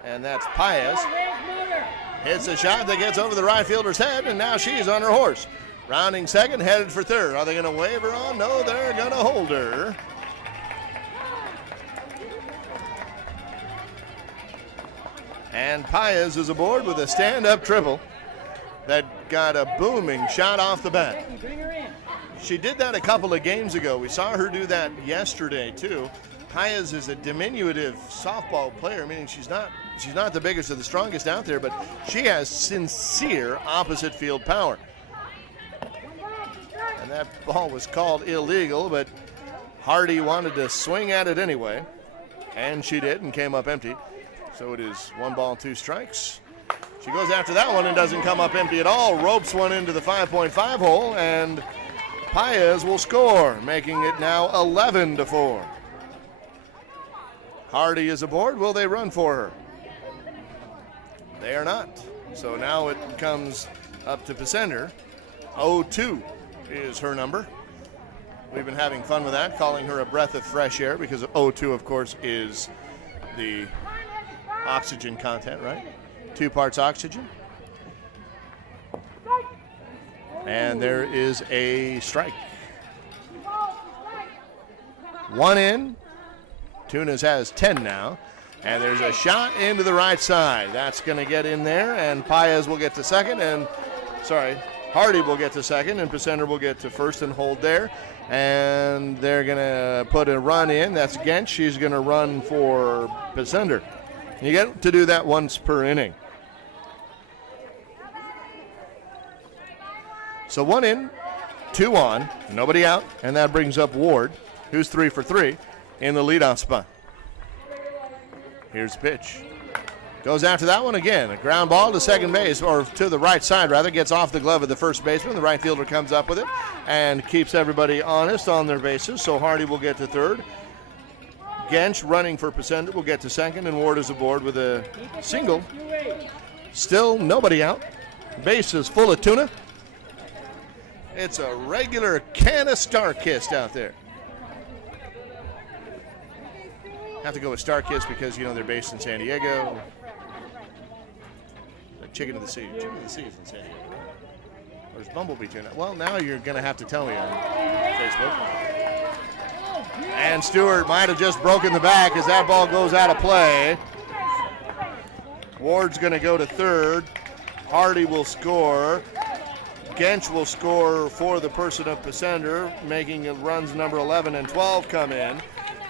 And that's Paez. Hits a shot that gets over the right fielder's head, and now she's on her horse. Rounding second, headed for third. Are they going to wave her on? No, they're going to hold her. And Paez is aboard with a stand-up triple that got a booming shot off the bat. Bring her in. She did that a couple of games ago. We saw her do that yesterday, too. Paez is a diminutive softball player, meaning she's not the biggest or the strongest out there, but she has sincere opposite field power. And that ball was called illegal, but Hardy wanted to swing at it anyway, and she did and came up empty. So it is 1 ball, 2 strikes. She goes after that one and doesn't come up empty at all, ropes one into the 5.5 hole, and Paez will score, making it now 11-4. Hardy is aboard. Will they run for her? They are not. So now it comes up to Pacender. 0-2 is her number. We've been having fun with that, calling her a breath of fresh air because 0-2, of course, is the oxygen content, right? 2 parts oxygen. And there is a strike. 1 in. Tunas has 10 now, and there's a shot into the right side. That's going to get in there, and Paez will get to second, Hardy will get to second, and Pacender will get to first and hold there. And they're going to put a run in. That's Gensch. She's going to run for Pacender. You get to do that once per inning. So 1 in, 2 on, nobody out, and that brings up Ward, who's 3 for 3. In the leadoff spot. Here's the pitch. Goes after that one again. A ground ball to second base, or to the right side rather. Gets off the glove of the first baseman. The right fielder comes up with it and keeps everybody honest on their bases. So Hardy will get to third. Gensch running for Pacender will get to second, and Ward is aboard with a single. Still nobody out. Base is full of tuna. It's a regular can of Star-Kissed out there. Have to go with Star-Kissed because, they're based in San Diego. The Chicken of the Sea. Chicken of the Sea is in San Diego. There's Bumblebee tuna. Well, now you're going to have to tell me on Facebook. And Stewart might have just broken the back as that ball goes out of play. Ward's going to go to third. Hardy will score. Gensch will score for the person of Pacender, making it runs number 11 and 12 come in.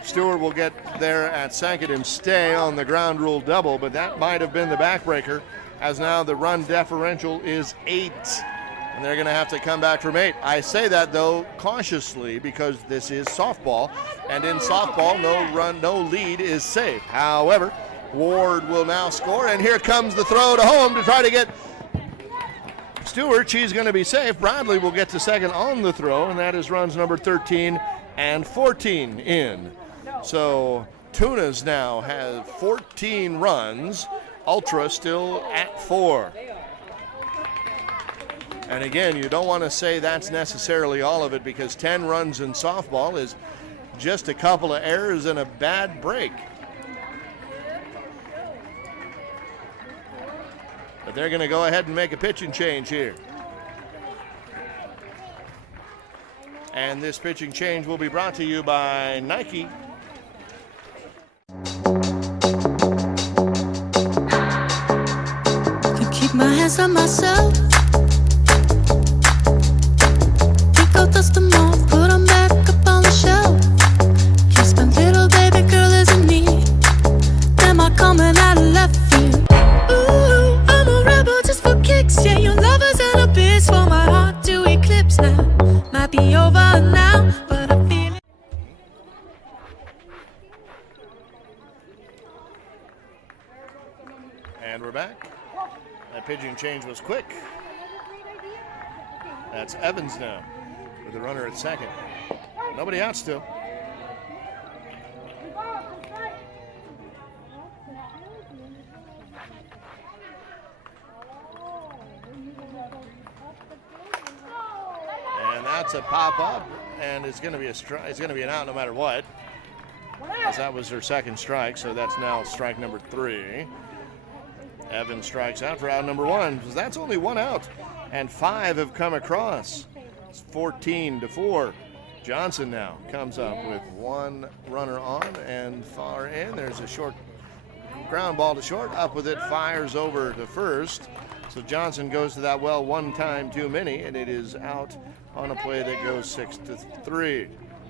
Stewart will get there at second and stay on the ground rule double, but that might have been the backbreaker, as now the run differential is 8, and they're going to have to come back from 8. I say that, though, cautiously because this is softball, and in softball, no lead is safe. However, Ward will now score, and here comes the throw to home to try to get Stewart. She's going to be safe. Bradley will get to second on the throw, and that is runs number 13 and 14 in. So Tunas now has 14 runs. Ultra still at 4. And again, you don't want to say that's necessarily all of it because 10 runs in softball is just a couple of errors and a bad break. But they're going to go ahead and make a pitching change here. And this pitching change will be brought to you by Nike. promise of myself. Pick out dust them all, put them back up on the shelf. Kiss my little baby girl isn't need. Am I coming out of left field? Ooh, I'm a rebel just for kicks. Yeah, your lover's an abyss for my heart to eclipse now. Might be over now, but I feel it. And we're back. That pitching change was quick. That's Evans now with the runner at second. Nobody out still. And that's a pop up, and it's going to be a strike. It's going to be an out no matter what. As that was her second strike, so that's now strike number 3. Evans strikes out for out number 1. That's only 1 out, and 5 have come across. It's 14-4. Johnson now comes up with 1 runner on and far in. There's a short ground ball to short. Up with it, fires over to first. So Johnson goes to that well 1 time too many, and it is out on a play that goes 6-3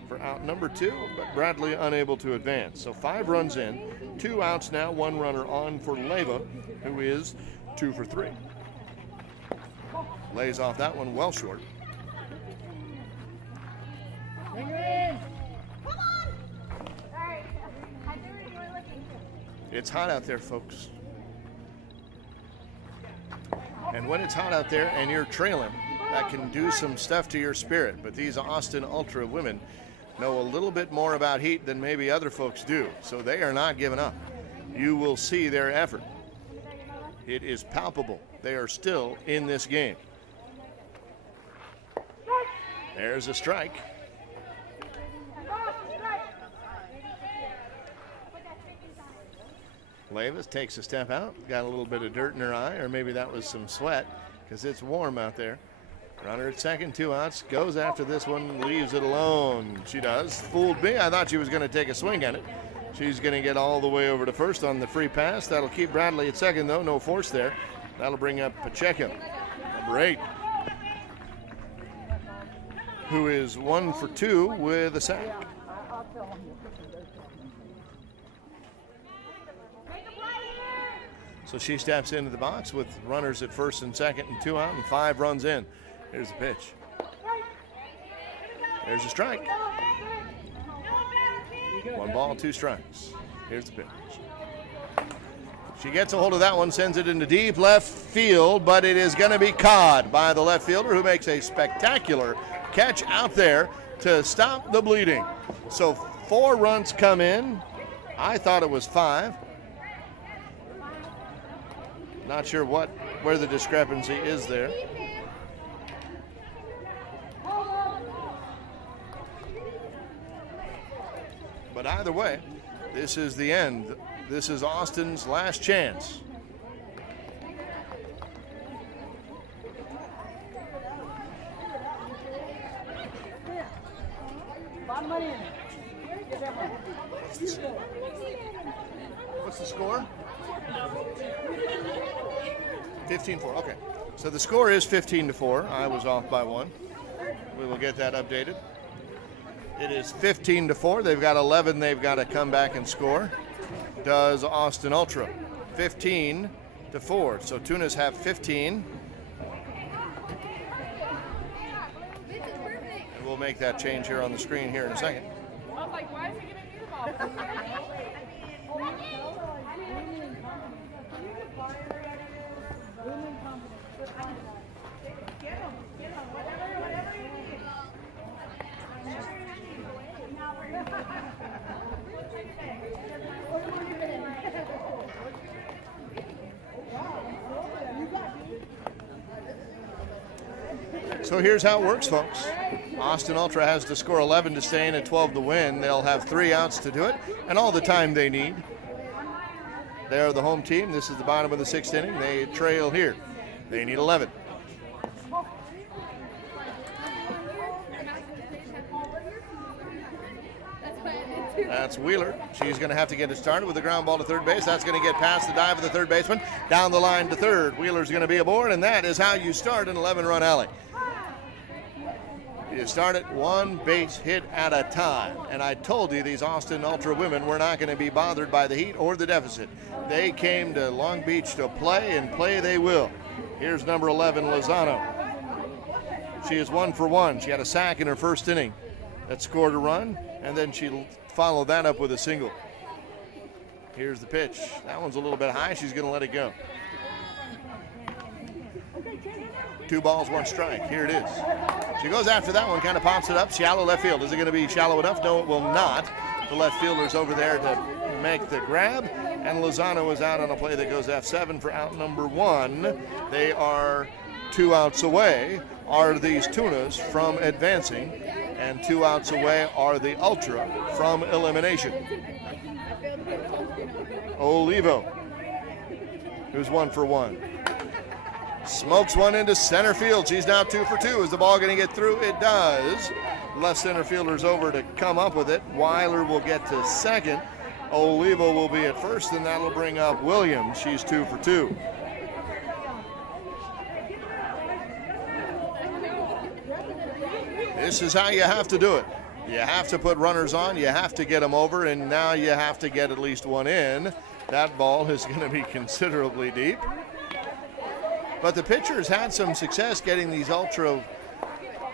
for out number 2, but Bradley unable to advance. So 5 runs in, 2 outs now, 1 runner on for Leyva, who is 2 for 3. Lays off that one well short. Bring her in. Come on. All right. I knew you were looking. It's hot out there, folks. And when it's hot out there and you're trailing, that can do some stuff to your spirit. But these Austin Ultra women know a little bit more about heat than maybe other folks do. So they are not giving up. You will see their effort. It is palpable. They are still in this game. There's a strike. Levis takes a step out, got a little bit of dirt in her eye, or maybe that was some sweat, because it's warm out there. Runner at second, 2 outs, goes after this one, leaves it alone. She does. Fooled me. I thought she was going to take a swing at it. She's going to get all the way over to first on the free pass. That'll keep Bradley at second, though. No force there. That'll bring up Pacheco, number 8, who is 1 for 2 with a sack. So she steps into the box with runners at first and second and 2 out and 5 runs in. Here's the pitch. There's a strike. 1 ball, 2 strikes. Here's the pitch. She gets a hold of that one, sends it into deep left field, but it is going to be caught by the left fielder, who makes a spectacular catch out there to stop the bleeding. So 4 runs come in. I thought it was 5. Not sure where the discrepancy is there. But either way, this is the end. This is Austin's last chance. What's the score? 15-4, okay. So the score is 15-4. I was off by 1. We will get that updated. It is 15-4. They've got 11. They've got to come back and score. Does Austin Ultra. 15-4. So Tunas have 15. And we'll make that change here on the screen here in a second. I was like, why is he giving me the ball? So here's how it works, folks. Austin Ultra has to score 11 to stay in and 12 to win. They'll have 3 outs to do it and all the time they need. They are the home team. This is the bottom of the 6th inning. They trail here. They need 11. That's Wheeler. She's going to have to get it started with the ground ball to third base. That's going to get past the dive of the third baseman. Down the line to third. Wheeler's going to be aboard, and that is how you start an 11-run alley. You start it one base hit at a time. And I told you these Austin Ultra women were not going to be bothered by the heat or the deficit. They came to Long Beach to play, and play they will. Here's number 11, Lozano. She is 1 for 1. She had a sack in her first inning that scored a run, and then she followed that up with a single. Here's the pitch. That one's a little bit high. She's going to let it go. 2 balls, 1 strike. Here it is. She goes after that one, kind of pops it up. Shallow left field. Is it going to be shallow enough? No, it will not. The left fielder's over there to make the grab, and Lozano is out on a play that goes F7 for out number 1. They are 2 outs away. Are these Tunas from advancing, and 2 outs away are the Ultra from elimination. Olivo, who's 1 for 1. Smokes one into center field. She's now 2 for 2. Is the ball going to get through? It does. Left center fielder's over to come up with it. Weiler will get to second. Olivo will be at first, and that'll bring up Williams. She's 2 for 2. This is how you have to do it. You have to put runners on, you have to get them over, and now you have to get at least one in. That ball is going to be considerably deep. But the pitcher's had some success getting these Ultra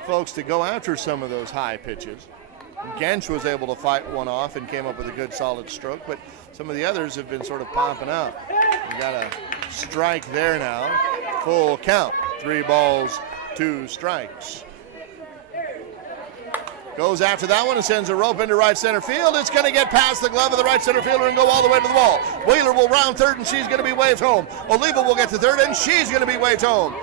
folks to go after some of those high pitches. Gensch was able to fight one off and came up with a good solid stroke, but some of the others have been sort of popping up. We got a strike there now. Full count. 3 balls, 2 strikes. Goes after that one and sends a rope into right center field. It's going to get past the glove of the right center fielder and go all the way to the wall. Wheeler will round third, and she's going to be waved home. Oliva will get to third, and she's going to be waved home.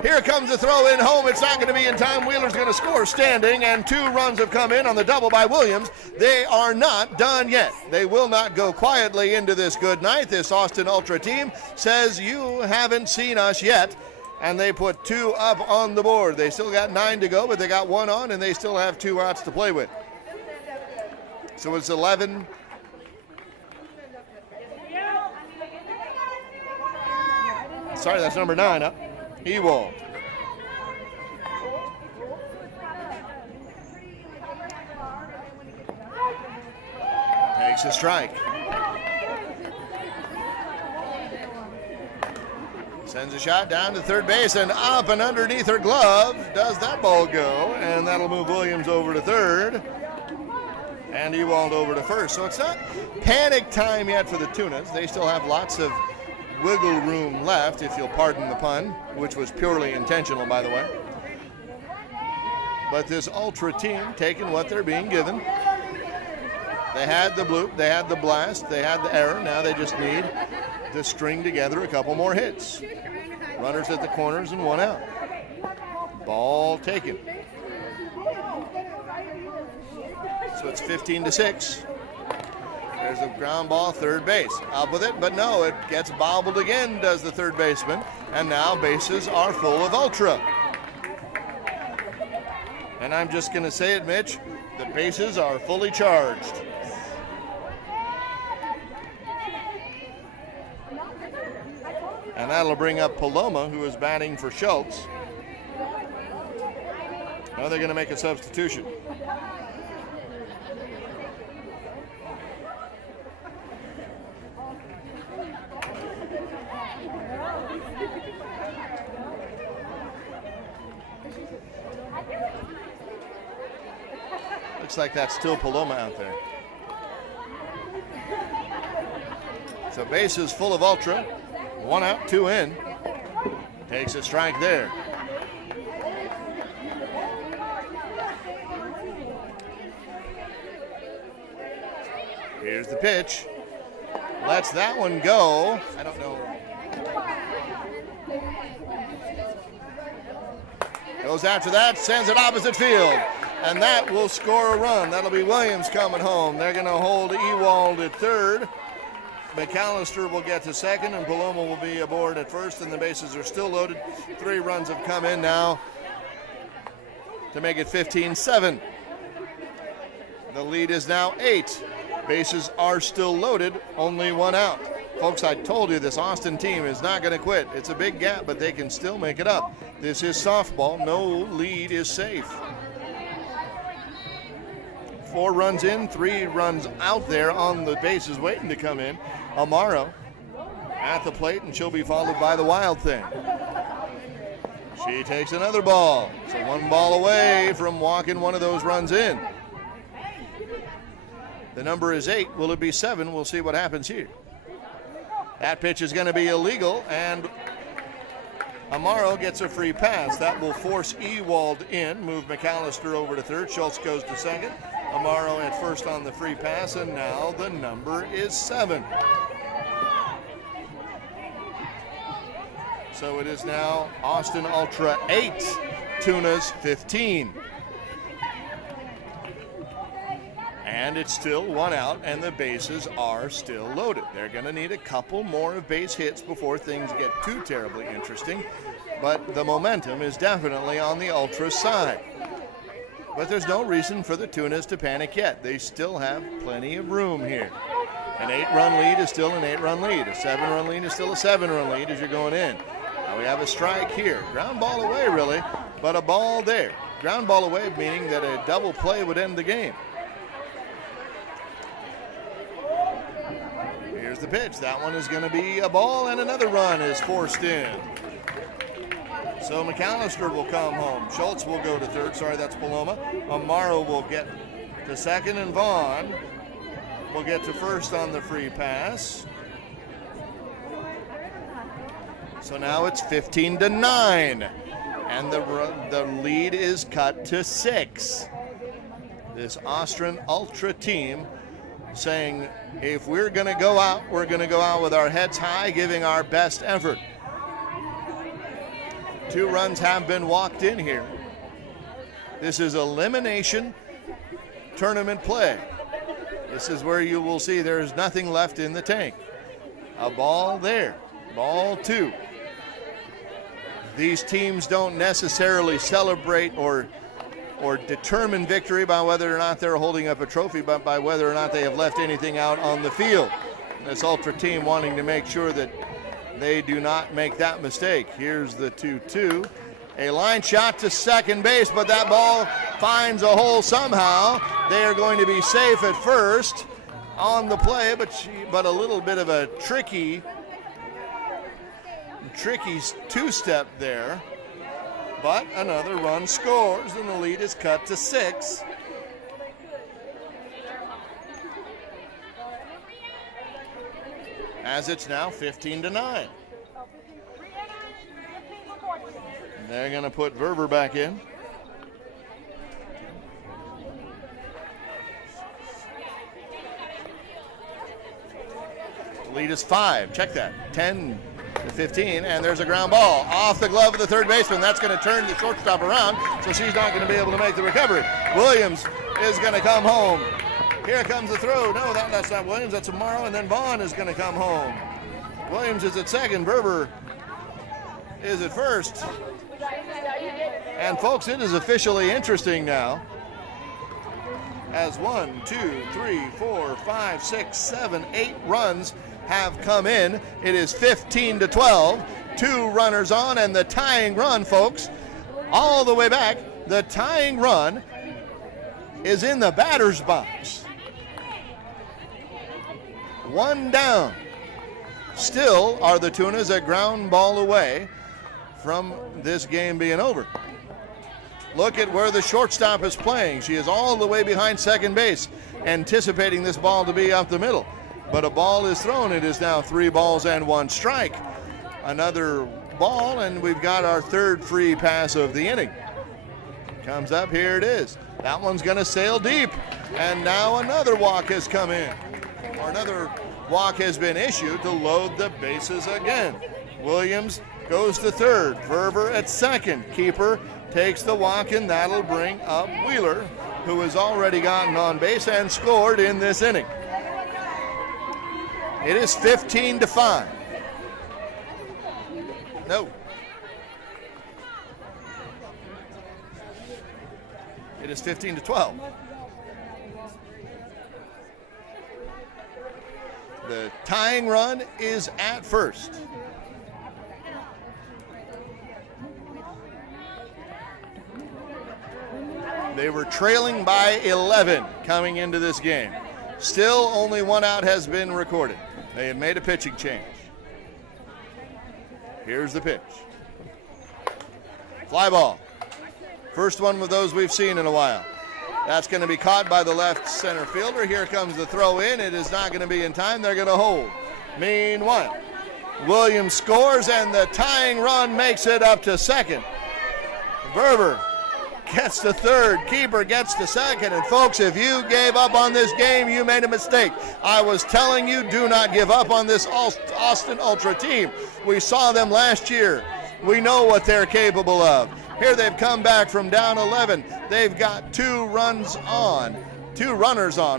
Here comes the throw in home. It's not going to be in time. Wheeler's going to score standing, and 2 runs have come in on the double by Williams. They are not done yet. They will not go quietly into this good night. This Austin Ultra team says, you haven't seen us yet. And they put 2 up on the board. They still got 9 to go, but they got 1 on, and they still have 2 outs to play with. So it's 11. Sorry, that's number 9 up. Ewald. Takes a strike. Sends a shot down to third base, and up and underneath her glove does that ball go, and that'll move Williams over to third, and Ewald over to first. So it's not panic time yet for the Tunas. They still have lots of wiggle room left, if you'll pardon the pun, which was purely intentional, by the way. But this Ultra team taking what they're being given. They had the bloop, they had the blast, they had the error. Now they just need to string together a couple more hits. Runners at the corners and 1 out. Ball taken. So it's 15-6. There's a ground ball, third base. Up with it, but no, it gets bobbled again, does the third baseman. And now bases are full of Ultra. And I'm just going to say it, Mitch, the bases are fully charged. And that'll bring up Paloma, who is batting for Schultz. Now they're going to make a substitution. Looks like that's still Paloma out there. So bases full of Ultra. 1 out, 2 in. Takes a strike there. Here's the pitch. Lets that one go. I don't know. Goes after that, sends it opposite field. And that will score a run. That'll be Williams coming home. They're going to hold Ewald at third. McAllister will get to second, and Paloma will be aboard at first, and the bases are still loaded. 3 runs have come in now to make it 15-7. The lead is now 8. Bases are still loaded, only one out. Folks, I told you this Austin team is not going to quit. It's a big gap, but they can still make it up. This is softball. No lead is safe. 4 runs in, 3 runs out there on the bases waiting to come in. Amaro at the plate, and she'll be followed by the Wild Thing. She takes another ball. So 1 ball away from walking one of those runs in. The number is 8. Will it be 7? We'll see what happens here. That pitch is going to be illegal, and Amaro gets a free pass. That will force Ewald in, move McAllister over to third. Schultz goes to second. Amaro at first on the free pass, and now the number is 7. So it is now Austin Ultra 8, Tunas 15. And it's still 1 out, and the bases are still loaded. They're going to need a couple more base hits before things get too terribly interesting. But the momentum is definitely on the Ultra side. But there's no reason for the Tunas to panic yet. They still have plenty of room here. An 8-run lead is still an 8-run lead. A 7-run lead is still a 7-run lead as you're going in. Now we have a strike here. Ground ball away, really, but a ball there. Ground ball away meaning that a double play would end the game. Here's the pitch. That one is going to be a ball, and another run is forced in. So McAllister will come home. Schultz will go to third. Sorry, that's Paloma. Amaro will get to second, and Vaughn will get to first on the free pass. So now it's 15-9, and the lead is cut to 6. This Austrian Ultra team saying, if we're going to go out, we're going to go out with our heads high, giving our best effort. 2 runs have been walked in here. This is elimination tournament play. This is where you will see there's nothing left in the tank. A ball there, ball 2. These teams don't necessarily celebrate or determine victory by whether or not they're holding up a trophy, but by whether or not they have left anything out on the field. This Ultra team wanting to make sure that they do not make that mistake. Here's the 2-2. A line shot to second base, but that ball finds a hole somehow. They are going to be safe at first on the play, but a little bit of a tricky two-step there. But another run scores, and the lead is cut to 6. As it's now 15-9. They're going to put Verver back in. The lead is 5. Check that. 10-15, and there's a ground ball off the glove of the third baseman. That's going to turn the shortstop around, so she's not going to be able to make the recovery. Williams is going to come home. Here comes the throw. No, that's not Williams. That's Amaro, and then Vaughn is going to come home. Williams is at second. Verver is at first. And folks, it is officially interesting now. As 1, 2, 3, 4, 5, 6, 7, 8 runs have come in. It is 15-12. 2 runners on, and the tying run, folks, all the way back. The tying run is in the batter's box. 1 down. Still are the Tunas a ground ball away from this game being over. Look at where the shortstop is playing. She is all the way behind second base, anticipating this ball to be up the middle. But a ball is thrown. It is now 3 balls and 1 strike. Another ball, and we've got our third free pass of the inning. Comes up, here it is. That one's going to sail deep. And now another walk has come in. Or another walk has been issued to load the bases again. Williams goes to third. Verver at second. Keeper takes the walk, and that'll bring up Wheeler, who has already gotten on base and scored in this inning. It is 15-5. No. It is 15-12. The tying run is at first. They were trailing by 11 coming into this game. Still, only one out has been recorded. They have made a pitching change. Here's the pitch. Fly ball. First one of those we've seen in a while. That's going to be caught by the left center fielder. Here comes the throw in. It is not going to be in time. They're going to hold. Meanwhile, Williams scores and the tying run makes it up to second. Verber gets to third, keeper gets to second, and folks, if you gave up on this game, you made a mistake. I was telling you, do not give up on this Austin Ultra team. We saw them last year. We know what they're capable of. Here they've come back from down 11. They've got two runners on,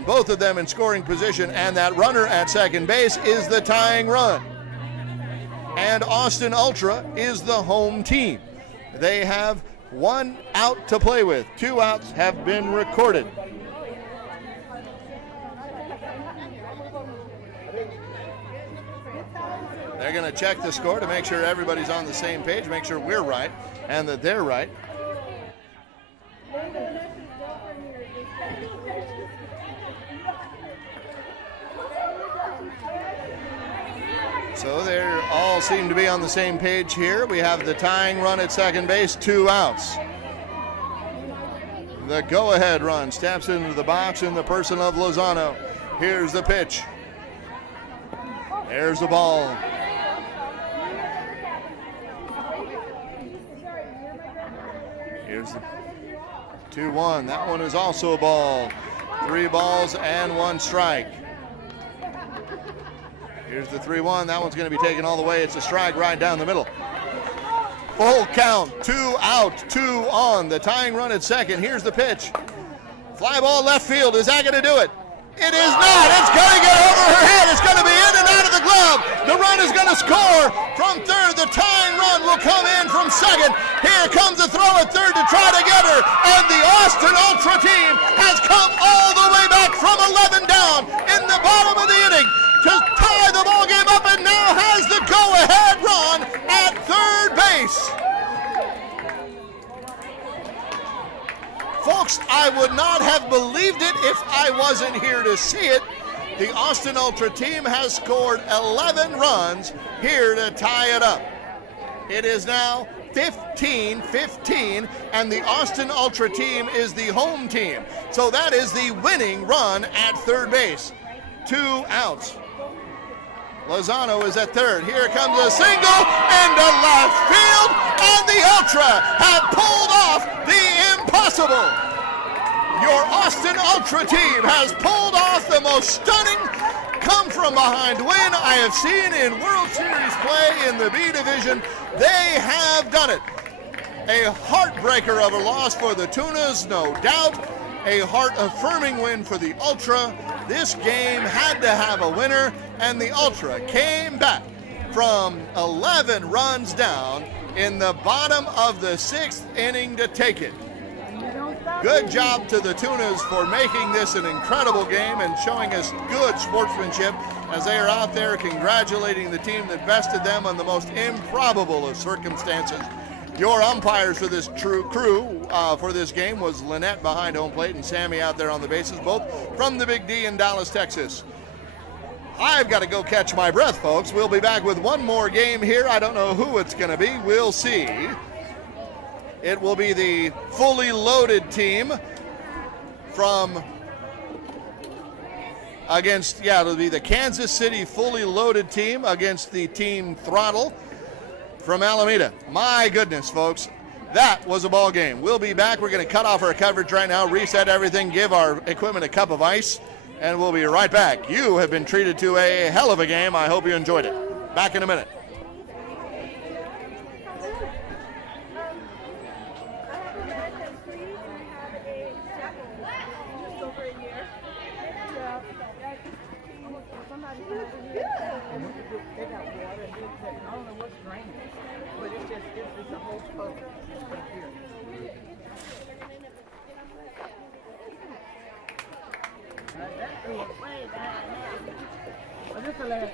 both of them in scoring position, and that runner at second base is the tying run. And Austin Ultra is the home team. They have one out to play with. 2 outs have been recorded. They're going to check the score to make sure everybody's on the same page, make sure we're right and that they're right. So they all seem to be on the same page here. We have the tying run at second base, 2 outs. The go-ahead run steps into the box in the person of Lozano. Here's the pitch. There's the ball. Here's the 2-1. That one is also a ball. 3 balls and 1 strike. Here's the 3-1. That one's going to be taken all the way. It's a strike right down the middle. Full count. 2 out, 2 on. The tying run at second. Here's the pitch. Fly ball left field. Is that going to do it? It is not. It's going to get over her head. It's going to be in and out of the glove. The run is going to score from third. The tying run will come in from second. Here comes the throw at third to try to get her. And the Austin Ultra team has come all the way back from 11 down in the bottom of the inning to tie the ball game up, and now has the go-ahead run at third base. Folks, I would not have believed it if I wasn't here to see it. The Austin Ultra team has scored 11 runs here to tie it up. It is now 15-15, and the Austin Ultra team is the home team. So that is the winning run at third base. 2 outs. Lozano is at third. Here comes a single into left field, and the Ultra have pulled off the impossible. Your Austin Ultra team has pulled off the most stunning come-from-behind win I have seen in World Series play in the B Division. They have done it. A heartbreaker of a loss for the Tunas, no doubt. A heart-affirming win for the Ultra. This game had to have a winner, and the Ultra came back from 11 runs down in the bottom of the 6th inning to take it. Good job to the Tunas for making this an incredible game and showing us good sportsmanship as they are out there congratulating the team that bested them on the most improbable of circumstances. Your umpires for this crew for this game was Lynette behind home plate and Sammy out there on the bases, both from the Big D in Dallas, Texas. I've got to go catch my breath, folks. We'll be back with one more game here. I don't know who it's going to be. We'll see. It will be the fully loaded team it'll be the Kansas City fully loaded team against the Team Throttle from Alameda. My goodness, folks, that was a ball game. We'll be back. We're going to cut off our coverage right now, reset everything, give our equipment a cup of ice, and we'll be right back. You have been treated to a hell of a game. I hope you enjoyed it. Back in a minute. This is the last